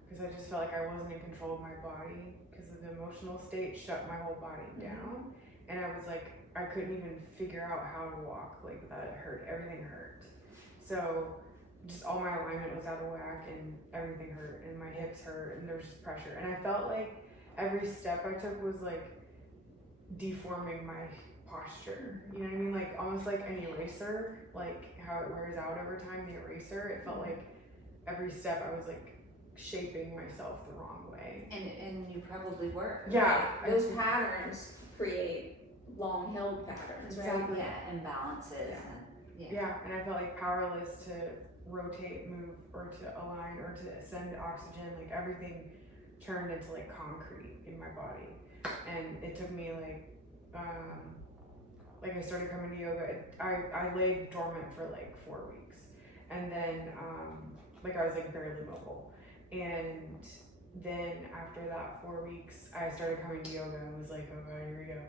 Because I just felt like I wasn't in control of my body because of the emotional state shut my whole body down. And I was like, I couldn't even figure out how to walk, like that hurt, everything hurt. So just all my alignment was out of whack and everything hurt and my hips hurt and there was just pressure. And I felt like every step I took was like deforming my posture. You know what I mean? Like almost like an eraser, like how it wears out over time, the eraser. It felt like every step I was like shaping myself the wrong way. And you probably were. Yeah. Those patterns create long held patterns, right? Exactly. Yeah, imbalances. And I felt like powerless to rotate, move, or to align, or to send oxygen. Like everything turned into like concrete in my body. And it took me like I started coming to yoga. I laid dormant for like 4 weeks. And then I was like barely mobile. And then after that 4 weeks, I started coming to yoga and was like, oh god, here we go.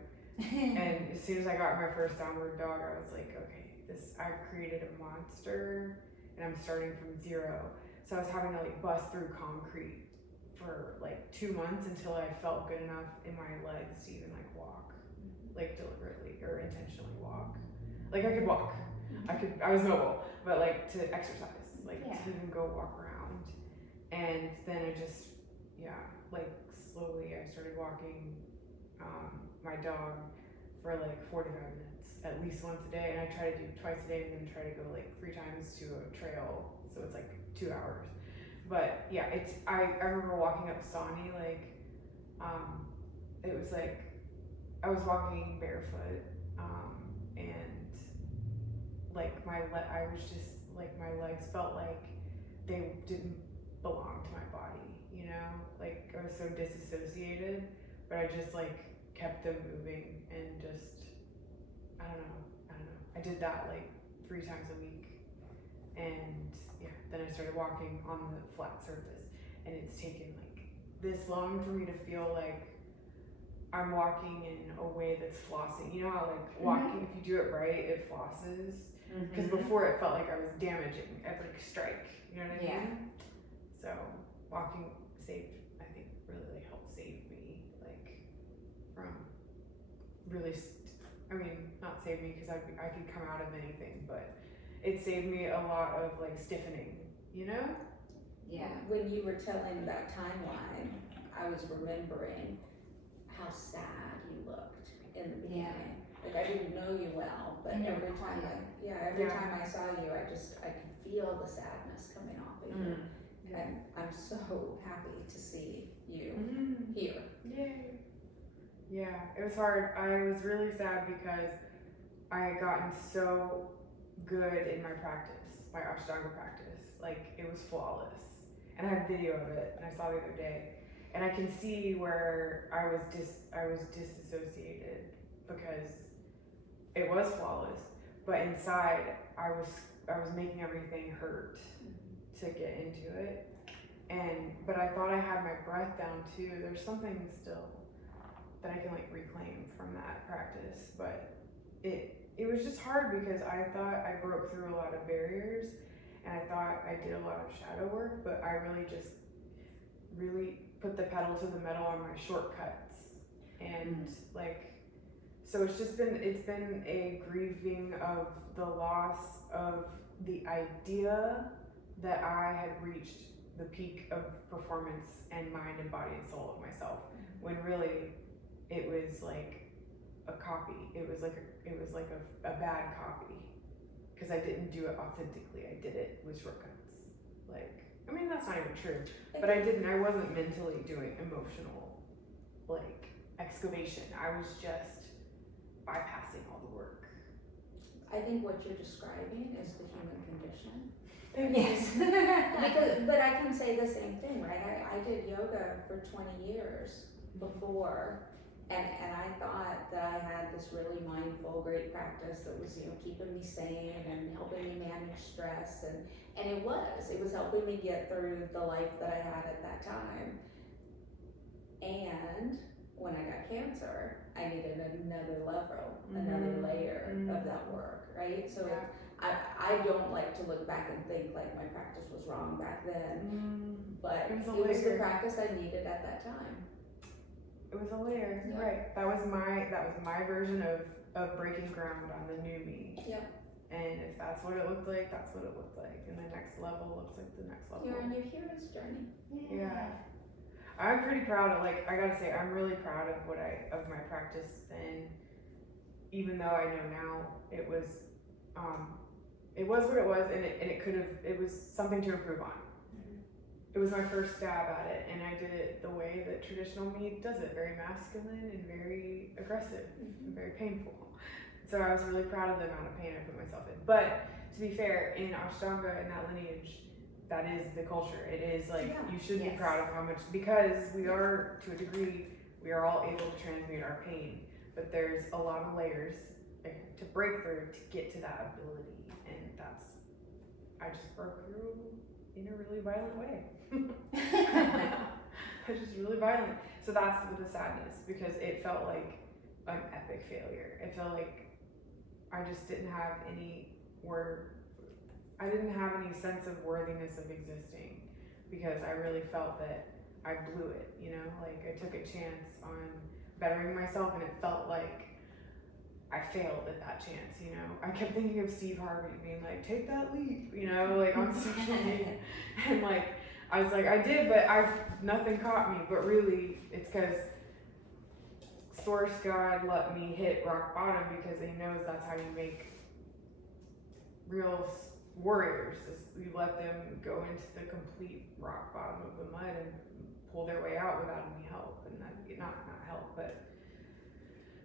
And as soon as I got my first downward dog, I was like, okay, I've created a monster and I'm starting from zero. So I was having to like bust through concrete for like 2 months until I felt good enough in my legs to even like walk, like deliberately or intentionally walk. Like I could walk, I was mobile, but like to exercise, like to even go walk around. And then I just, slowly I started walking my dog for like 45 minutes, at least once a day. And I try to do twice a day and then try to go like 3 times to a trail. So it's like 2 hours. But yeah, I remember walking up Sawney, it was like, I was walking barefoot, and like my legs felt like they didn't belong to my body, you know? Like I was so disassociated, but I just like kept them moving and just, I don't know. I did that like 3 times a week. And then I started walking on the flat surface, and it's taken like this long for me to feel like I'm walking in a way that's flossing. You know how like walking, if you do it right, it flosses? Because before it felt like I was damaging every strike, you know what I mean? So walking I think really helped save me, like from really, not saved me because I could come out of anything, but it saved me a lot of like stiffening, you know? Yeah. When you were telling that timeline, I was remembering how sad you looked in the beginning. Like I didn't know you well, but And you every were time Yeah. time I saw you, I could feel the sadness coming off of you. And I'm so happy to see you here. Yay. Yeah, it was hard. I was really sad because I had gotten so good in my practice, my Ashtanga practice. Like it was flawless. And I had video of it, and I saw the other day. And I can see where I was disassociated because it was flawless, but inside I was making everything hurt to get into it. But I thought I had my breath down too. There's something still that I can like reclaim from that practice, but it was just hard because I thought I broke through a lot of barriers, and I thought I did a lot of shadow work, but I really put the pedal to the metal on my shortcuts. And so it's been a grieving of the loss of the idea that I had reached the peak of performance and mind and body and soul of myself, when really it was like a copy. It was like a bad copy because I didn't do it authentically. I did it with shortcuts. That's not even true, but I wasn't mentally doing emotional excavation. I was just bypassing all the work. I think what you're describing is the human condition. Yes. But I can say the same thing, right? I did yoga for 20 years before, and I thought that I had this really mindful, great practice that was, keeping me sane and helping me manage stress, and it was helping me get through the life that I had at that time. And when I got cancer, I needed another level, another layer of that work, right? So I don't like to look back and think like my practice was wrong back then, but it was the practice I needed at that time. It was a layer, right? That was my version of breaking ground on the new me. Yeah. And if that's what it looked like, that's what it looked like. And the next level looks like the next level. You're on your hero's journey. Yeah. I'm pretty proud of, I gotta say, I'm really proud of of my practice. And even though I know now it was what it was, and it was something to improve on. It was my first stab at it, and I did it the way that traditional me does it, very masculine and very aggressive and very painful. So I was really proud of the amount of pain I put myself in. But to be fair, in Ashtanga and that lineage, that is the culture. It is you should be proud of how much, because we are, to a degree, we are all able to transmute our pain, but there's a lot of layers to break through to get to that ability, and I just broke through in a really violent way. I was just really violent. So that's the sadness, because it felt like an epic failure. It felt like I just didn't have any sense of worthiness of existing, because I really felt that I blew it, I took a chance on bettering myself, and it felt like I failed at that chance, I kept thinking of Steve Harvey being like, take that leap, on social media. And I was like, I did, but nothing caught me. But really, it's because Source God let me hit rock bottom, because he knows that's how you make real warriors. Is you let them go into the complete rock bottom of the mud and pull their way out without any help. And not help, but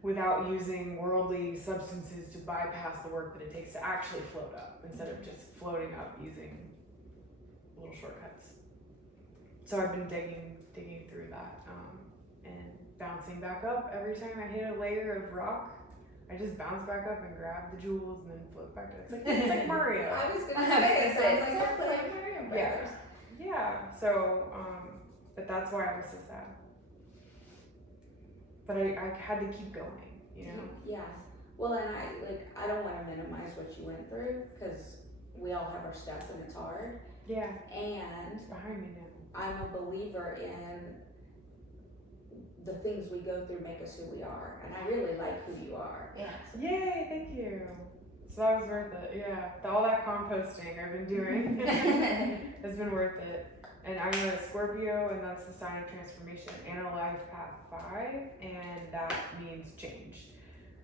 without using worldly substances to bypass the work that it takes to actually float up, instead of just floating up using little shortcuts. So I've been digging through that, and bouncing back up every time I hit a layer of rock. I just bounce back up and grab the jewels and then float back to it. It's like Mario. I was gonna say, it sounds like Mario Brothers. Yeah. So, but that's why I was so sad. But I had to keep going, Yeah. Well, and I don't want to minimize what you went through, because we all have our stuff and it's hard. Yeah. And it's behind me now. I'm a believer in the things we go through make us who we are, and I really like who you are. Yeah. Yay, thank you. So that was worth it, yeah. All that composting I've been doing has been worth it. And I'm a Scorpio, and that's the sign of transformation, and a life path 5, and that means change.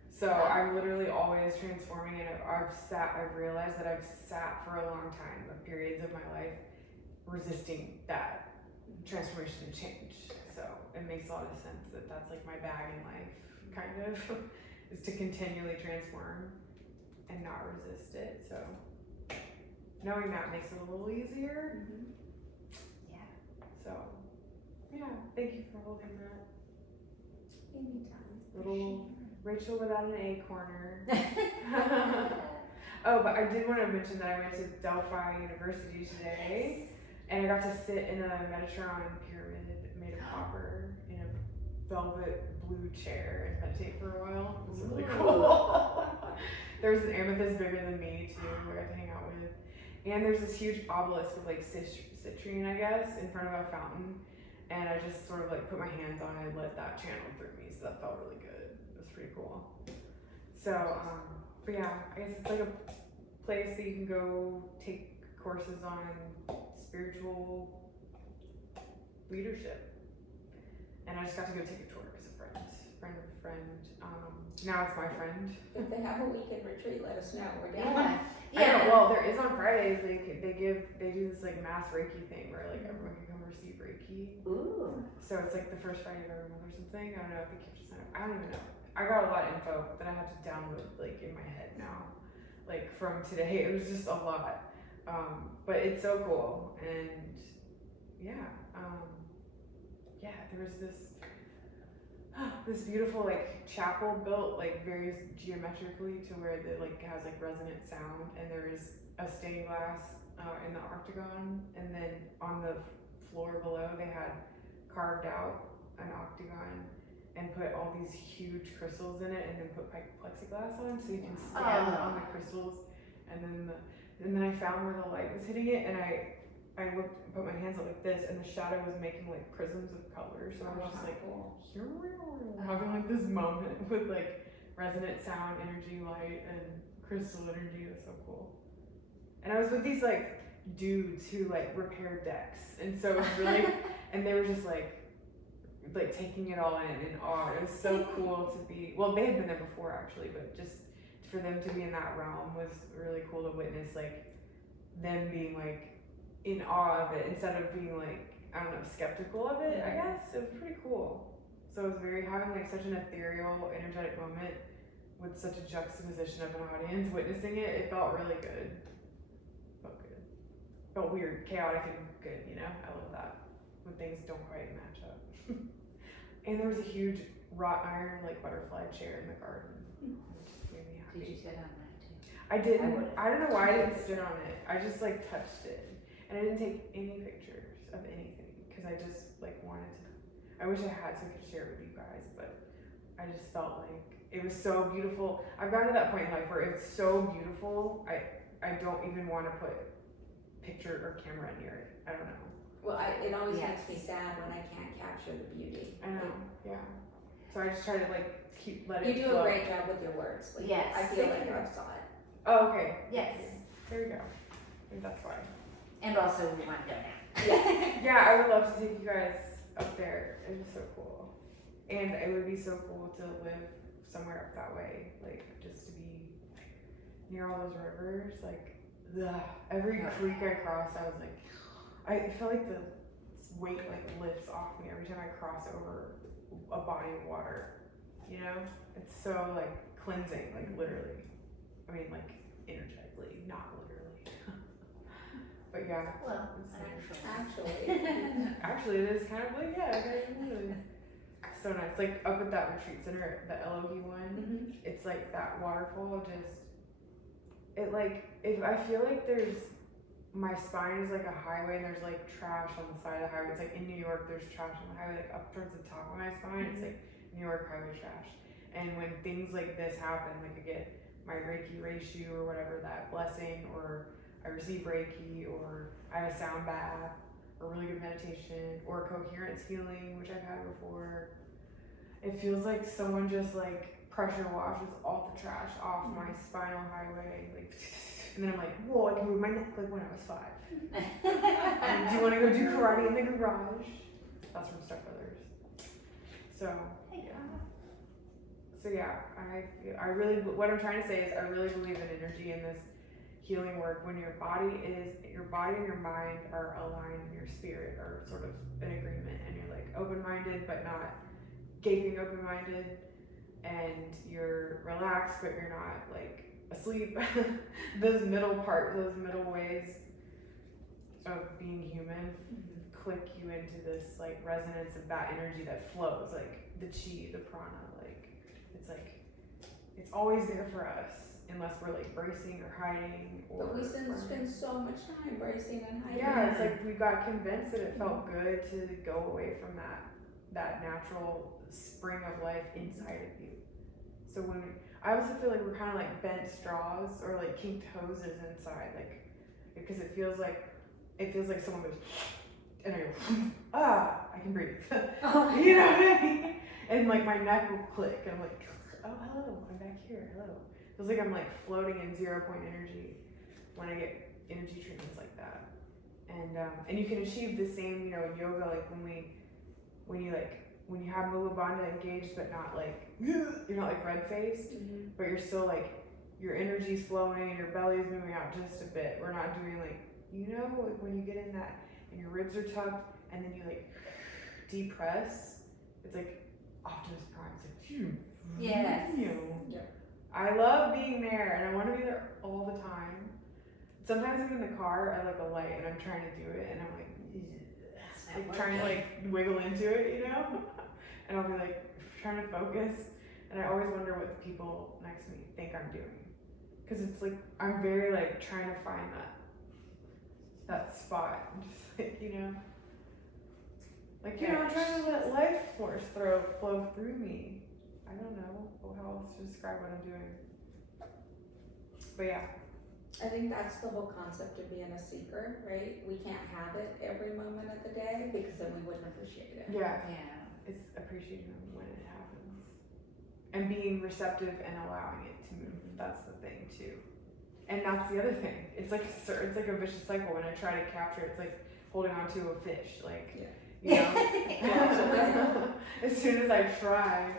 So I'm literally always transforming, and I've realized that I've sat for a long time, of periods of my life, resisting that transformation and change. So it makes a lot of sense that that's like my bag in life, kind of, is to continually transform and not resist it. So knowing that makes it a little easier. Mm-hmm. Yeah. So yeah, thank you for holding that. Anytime. Little Rachel without an A corner. Oh, but I did want to mention that I went to Delphi University today, and I got to sit in a Metatron pyramid made of copper in a velvet blue chair and meditate for a while. It was really cool. There was an amethyst bigger than me too, who I got to hang out with. And there's this huge obelisk of like citrine, I guess, in front of a fountain. And I just sort of like put my hands on it and let that channel through me, so that felt really good. It was pretty cool. So, but yeah, I guess it's like a place that you can go take courses on spiritual leadership. And I just got to go take a tour because a friend. Now it's my friend. If they have a weekend retreat, let us know. We're down. Yeah. I know, well, there is on Fridays, they do this like mass Reiki thing where like everyone can come receive Reiki. Ooh. So it's like the first Friday of every month or something. I don't know if they keep sign up. I don't even know. I got a lot of info that I have to download like in my head now. Like from today, it was just a lot. But it's so cool, and yeah, there was this beautiful like chapel built like very geometrically to where it like has like resonant sound, and there is a stained glass in the octagon, and then on the floor below they had carved out an octagon and put all these huge crystals in it, and then put plexiglass on so you can stand on the crystals, and then I found where the light was hitting it, and I put my hands up like this, and the shadow was making like prisms of color, so I was just like having like this moment with like resonant sound, energy, light, and crystal energy. It was so cool. And I was with these like dudes who like repaired decks, and so it was really, and they were just like taking it all in awe. It was so cool to be, well, they had been there before actually, but just for them to be in that realm was really cool to witness, like them being like in awe of it instead of being like, I don't know, skeptical of it, I guess. It was pretty cool. So it was having like such an ethereal, energetic moment with such a juxtaposition of an audience witnessing it. It felt really good. Felt good. Felt weird, chaotic, and good, you know? I love that when things don't quite match up. And there was a huge wrought iron like butterfly chair in the garden, which just made me happy. Did you sit on that too? I didn't. I don't know why I didn't sit on it. I just like touched it. And I didn't take any pictures of anything because I just like wanted to. I wish I had so I could share it with you guys, but I just felt like it was so beautiful. I've gotten to that point in life where it's so beautiful, I don't even want to put picture or camera near it. I don't know. Well, it always makes me sad when I can't capture the beauty. I know, yeah. So I just try to like let it You do flow. a great job with your words. Like, Yes. I feel Thank like you. I saw it. Oh, okay. Yes. There you go. I think that's why. And also we want to go now. Yeah, I would love to take you guys up there. It was so cool. And it would be so cool to live somewhere up that way. Like, just to be near all those rivers. Like, every creek I crossed, I was like, I felt like the weight like lifts off me every time I cross over a body of water. You know? It's so like cleansing, like literally. I mean, like energetically, not literally. But yeah. Well, Actually, it is kind of like, really. So nice. Like up at that retreat center, the Elohi one, it's like that waterfall I feel like my spine is like a highway and there's like trash on the side of the highway. It's like in New York, there's trash on the highway, like up towards the top of my spine, it's like New York highway trash. And when things like this happen, like I get my Reiki Reishu or whatever, that blessing, or I receive Reiki, or I have a sound bath, or really good meditation, or coherence healing, which I've had before. it feels like someone just like pressure washes all the trash off my spinal highway, like, and then I'm like, whoa, I can move my neck like when I was 5. And do you want to go do karate in the garage? That's from Step Brothers. So yeah, I really, what I'm trying to say is I really believe in energy in this healing work when your body and your mind are aligned and your spirit are sort of in agreement, and you're like open-minded but not gaping open-minded, and you're relaxed but you're not like asleep. those middle ways of being human click you into this like resonance of that energy that flows, like the chi, the prana, like it's always there for us unless we're like bracing or hiding or but we spend so much time bracing and hiding. Yeah, it's like we got convinced that it felt good to go away from that natural spring of life inside of you. So I also feel like we're kind of like bent straws or like kinked hoses inside, like because it feels like someone goes and I go I can breathe. You know what I mean? And like my neck will click and I'm like, oh hello, I'm back here, hello. Feels like I'm like floating in 0 point energy when I get energy treatments like that. And you can achieve the same, in yoga, like when you have Mula Bandha engaged but not like you're not like red faced, but you're still like your energy's flowing and your belly's moving out just a bit. We're not doing like like when you get in that and your ribs are tucked and then you like depress, it's like Optimus Prime. It's like Yes. I love being there and I want to be there all the time. Sometimes I'm in the car, I like a light and I'm trying to do it and I'm like trying to like wiggle into it, and I'll be like trying to focus, and I always wonder what the people next to me think I'm doing, because it's like I'm very like trying to find that spot, just like I'm trying to let life force flow through me. I don't know how else to describe what I'm doing, but yeah. I think that's the whole concept of being a seeker, right? We can't have it every moment of the day because then we wouldn't appreciate it. Yeah. Yeah. It's appreciating when it happens. And being receptive and allowing it to move. That's the thing too. And that's the other thing. It's like a vicious cycle. When I try to capture it, it's like holding on to a fish. As soon as I try,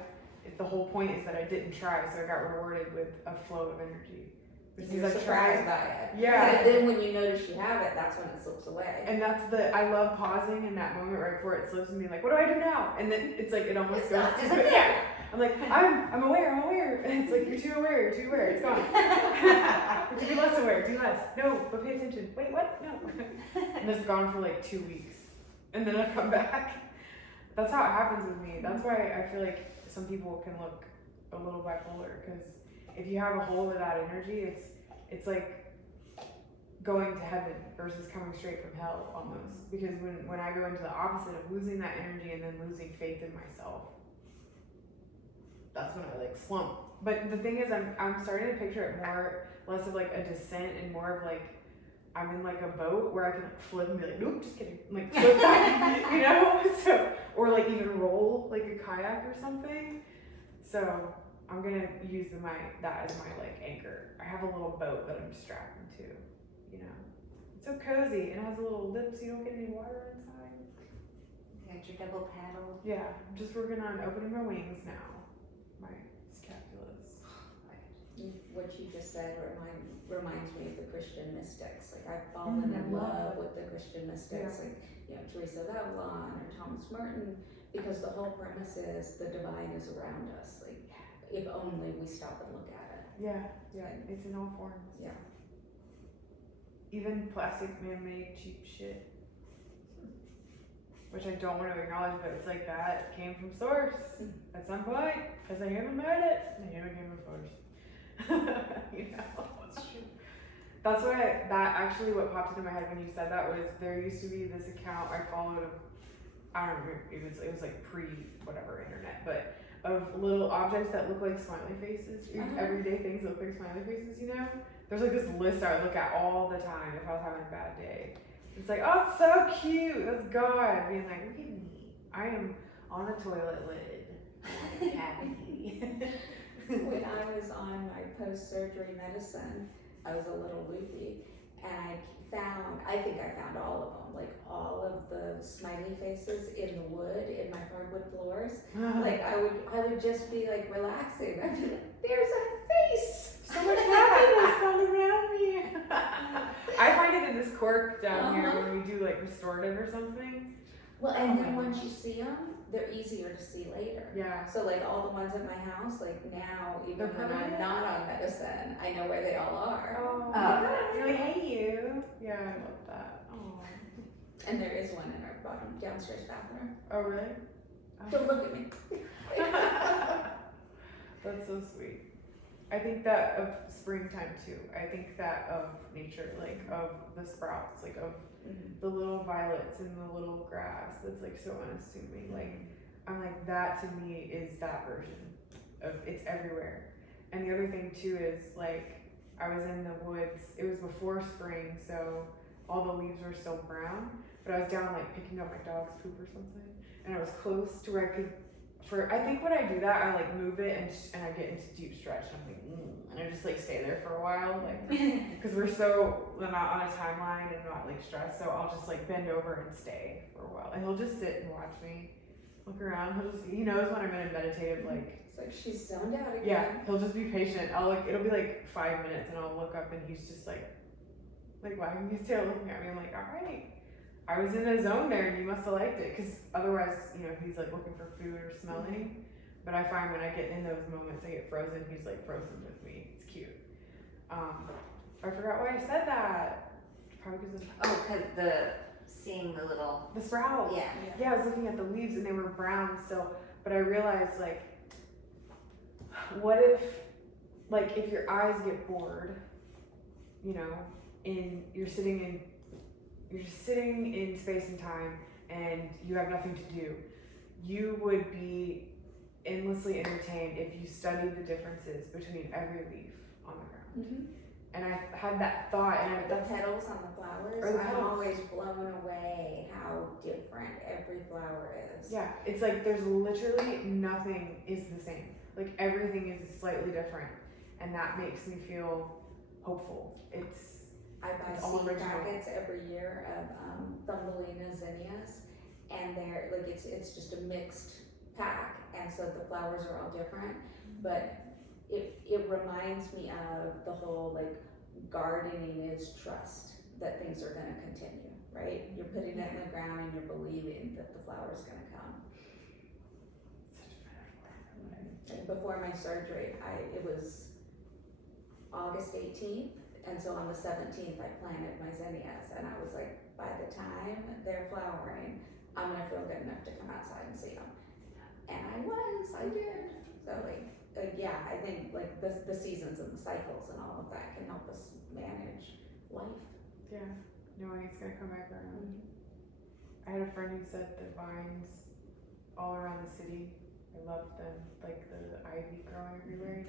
the whole point is that I didn't try, so I got rewarded with a flow of energy. You're surprised by it. Yeah. And then when you notice you have it, that's when it slips away. And I love pausing in that moment right before it slips and being like, what do I do now? And then it's like, it almost goes Just to yeah. I'm like, I'm aware. And it's like, you're too aware, it's gone. To be less aware, do less. No, but pay attention. Wait, what? No. And it's gone for like 2 weeks. And then I come back. That's how it happens with me. That's why I feel like some people can look a little bipolar, because if you have a hold of that energy, it's like going to heaven versus coming straight from hell almost. Because when I go into the opposite of losing that energy and then losing faith in myself, that's when I like slump. But the thing is, I'm starting to picture it less of like a descent and more of like I'm in like a boat where I can like flip and be like, nope, just kidding, like flip back, So, or like even roll like a kayak or something. So I'm gonna use that as my like anchor. I have a little boat that I'm strapped into, It's so cozy and it has a little lip so you don't get any water inside. You got your double paddle. Yeah, I'm just working on opening my wings now. My scapulas. What you just said reminds me of the Christian mystics. Like I've fallen in love with the Christian mystics, like Teresa of Avalon or Thomas Merton, because the whole premise is the divine is around us. Like if only we stop and look at it. Yeah, it's in all forms. Yeah. Even plastic man-made cheap shit, which I don't want to acknowledge, but it's like that came from source at some point, because a human made it. A human came from source. It's true. That's why what popped into my head when you said that was there used to be this account I followed of, I don't remember, it was like pre-whatever internet, but of little objects that look like smiley faces. Everyday things that look like smiley faces, There's like this list I would look at all the time if I was having a bad day. It's like, oh, it's so cute. That's God being like, look at me. I am on a toilet lid. Happy. When I was on my post-surgery medicine, I was a little loopy, and I think I found all of them, like all of the smiley faces in the wood, in my hardwood floors. Like I would just be like relaxing. I'd be like, there's a face. So much happiness all around me. I find it in this cork down here when we do like restorative or something. Well, and then once you see them, they're easier to see later. Yeah. So like all the ones at my house, like now, even They're when I'm permanent? not on medicine, I know where they all are. Oh, you're like, hey you. Yeah, I love that. Oh. And there is one in our bottom downstairs bathroom. Oh really? Don't look at me. That's so sweet. I think that of springtime too. I think that of nature, like of the sprouts, like of the little violets and the little grass that's like so unassuming. Like I'm like, that to me is that version of it's everywhere. And the other thing too is like I was in the woods, it was before spring, so all the leaves were still brown, but I was down like picking up my dog's poop or something, and I was close to where I could, I think when I do that, I like move it and I get into deep stretch, and I'm like, and I just like stay there for a while, like, because we're not on a timeline and not like stressed, so I'll just like bend over and stay for a while, and he'll just sit and watch me, look around, he knows when I'm in a meditative, like, It's like she's zoned out again. yeah, he'll just be patient. It'll be like 5 minutes and I'll look up and he's just like, why are you still looking at me? I'm like, all right, I was in a zone there and you must have liked it. Cause otherwise, he's like looking for food or smelling. But I find when I get in those moments, I get frozen. He's like frozen with me. It's cute. I forgot why I said that. Probably because of seeing the little. the sprouts. Yeah, I was looking at the leaves and they were brown still. But I realized like, what if, like, if your eyes get bored, and you're sitting in space and time and you have nothing to do, you would be endlessly entertained if you studied the differences between every leaf on the ground. Mm-hmm. And I had that thought, and The petals on the flowers, Or the I'm petals. always blown away how different every flower is. yeah, it's like there's literally nothing is the same. Like everything is slightly different, and that makes me feel hopeful. I buy It's all seed original. packets every year of Thumbelina zinnias, and they're like it's just a mixed pack, and so the flowers are all different, but it reminds me of the whole like gardening is trust that things are going to continue, right? You're putting it in the ground and you're believing that the flower's going to come. And before my surgery, it was August 18th, and so on the 17th I planted my zinnias, and I was like, by the time they're flowering, I'm gonna feel good enough to come outside and see them. And I did. So yeah, I think like the seasons and the cycles and all of that can help us manage life. Yeah, knowing it's gonna come back around. I had a friend who said the vines all around the city, I love them, like the ivy growing everywhere,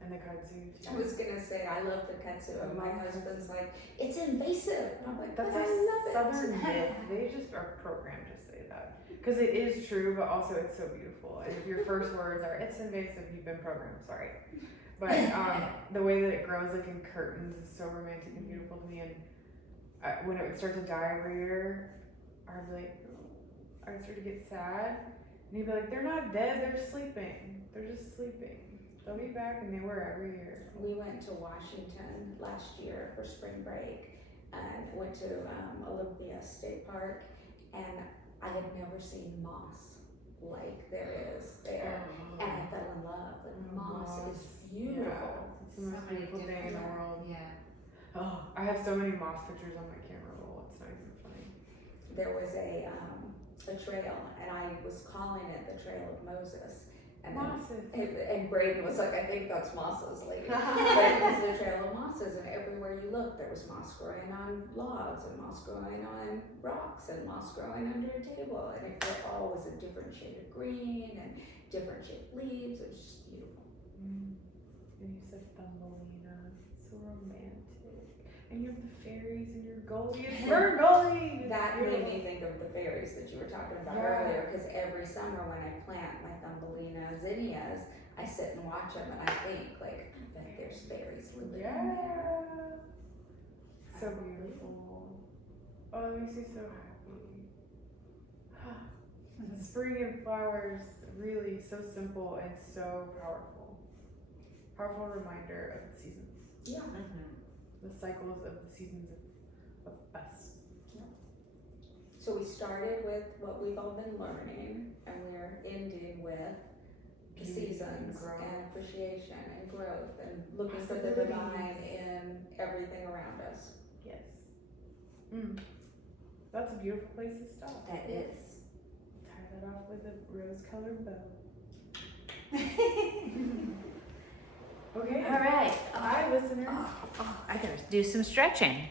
and the kudzu too. I was gonna say, I love the kudzu, and my husband's like, it's invasive. And I'm like, That's but I a love it. southern myth. They just are programmed to say that. Because it is true, but also it's so beautiful. And if your first words are, it's invasive, you've been programmed, sorry. But the way that it grows like in curtains is so romantic and beautiful to me. And when it would start to die every year, I'd be like, I would start to get sad. And he'd be like, they're not dead, they're sleeping. They're just sleeping. They'll be back, and they were every year. We went to Washington last year for spring break and went to Olympia State Park, and I had never seen moss like there is there. And I fell in love. Like, moss is beautiful. Yeah, it's the most beautiful thing in the world. Yeah. Oh, I have so many moss pictures on my camera roll. It's not even funny. There was a trail, and I was calling it the Trail of Moses. And and Braden was like, I think that's mosses, lady. But it was the Trail of Mosses, and everywhere you looked, there was moss growing on logs, and moss growing on rocks, and moss growing under a table, and it all was a different shade of green and different shaped leaves. It was just beautiful. And you said Thumbelina. It's so romantic. And you have the fairies in your gully. It's fern gully. That made me think of the fairies that you were talking about Yeah. earlier, because every summer when I plant my Thumbelina zinnias, I sit and watch them and I think, like, I bet there's fairies living in there. Yeah. So beautiful. Oh, it makes me so happy. Spring and flowers, really so simple and so powerful. Powerful reminder of the seasons. Yeah. The cycles of the seasons of us. So we started with what we've all been learning, and we're ending with the Beauty and seasons growth. and appreciation and growth and looking for the Possibilities. divine in everything around us. Yes. That's a beautiful place to stop. That is. Tie that off with a rose-colored bow. Okay. All right. Hi, listener. I gotta do some stretching.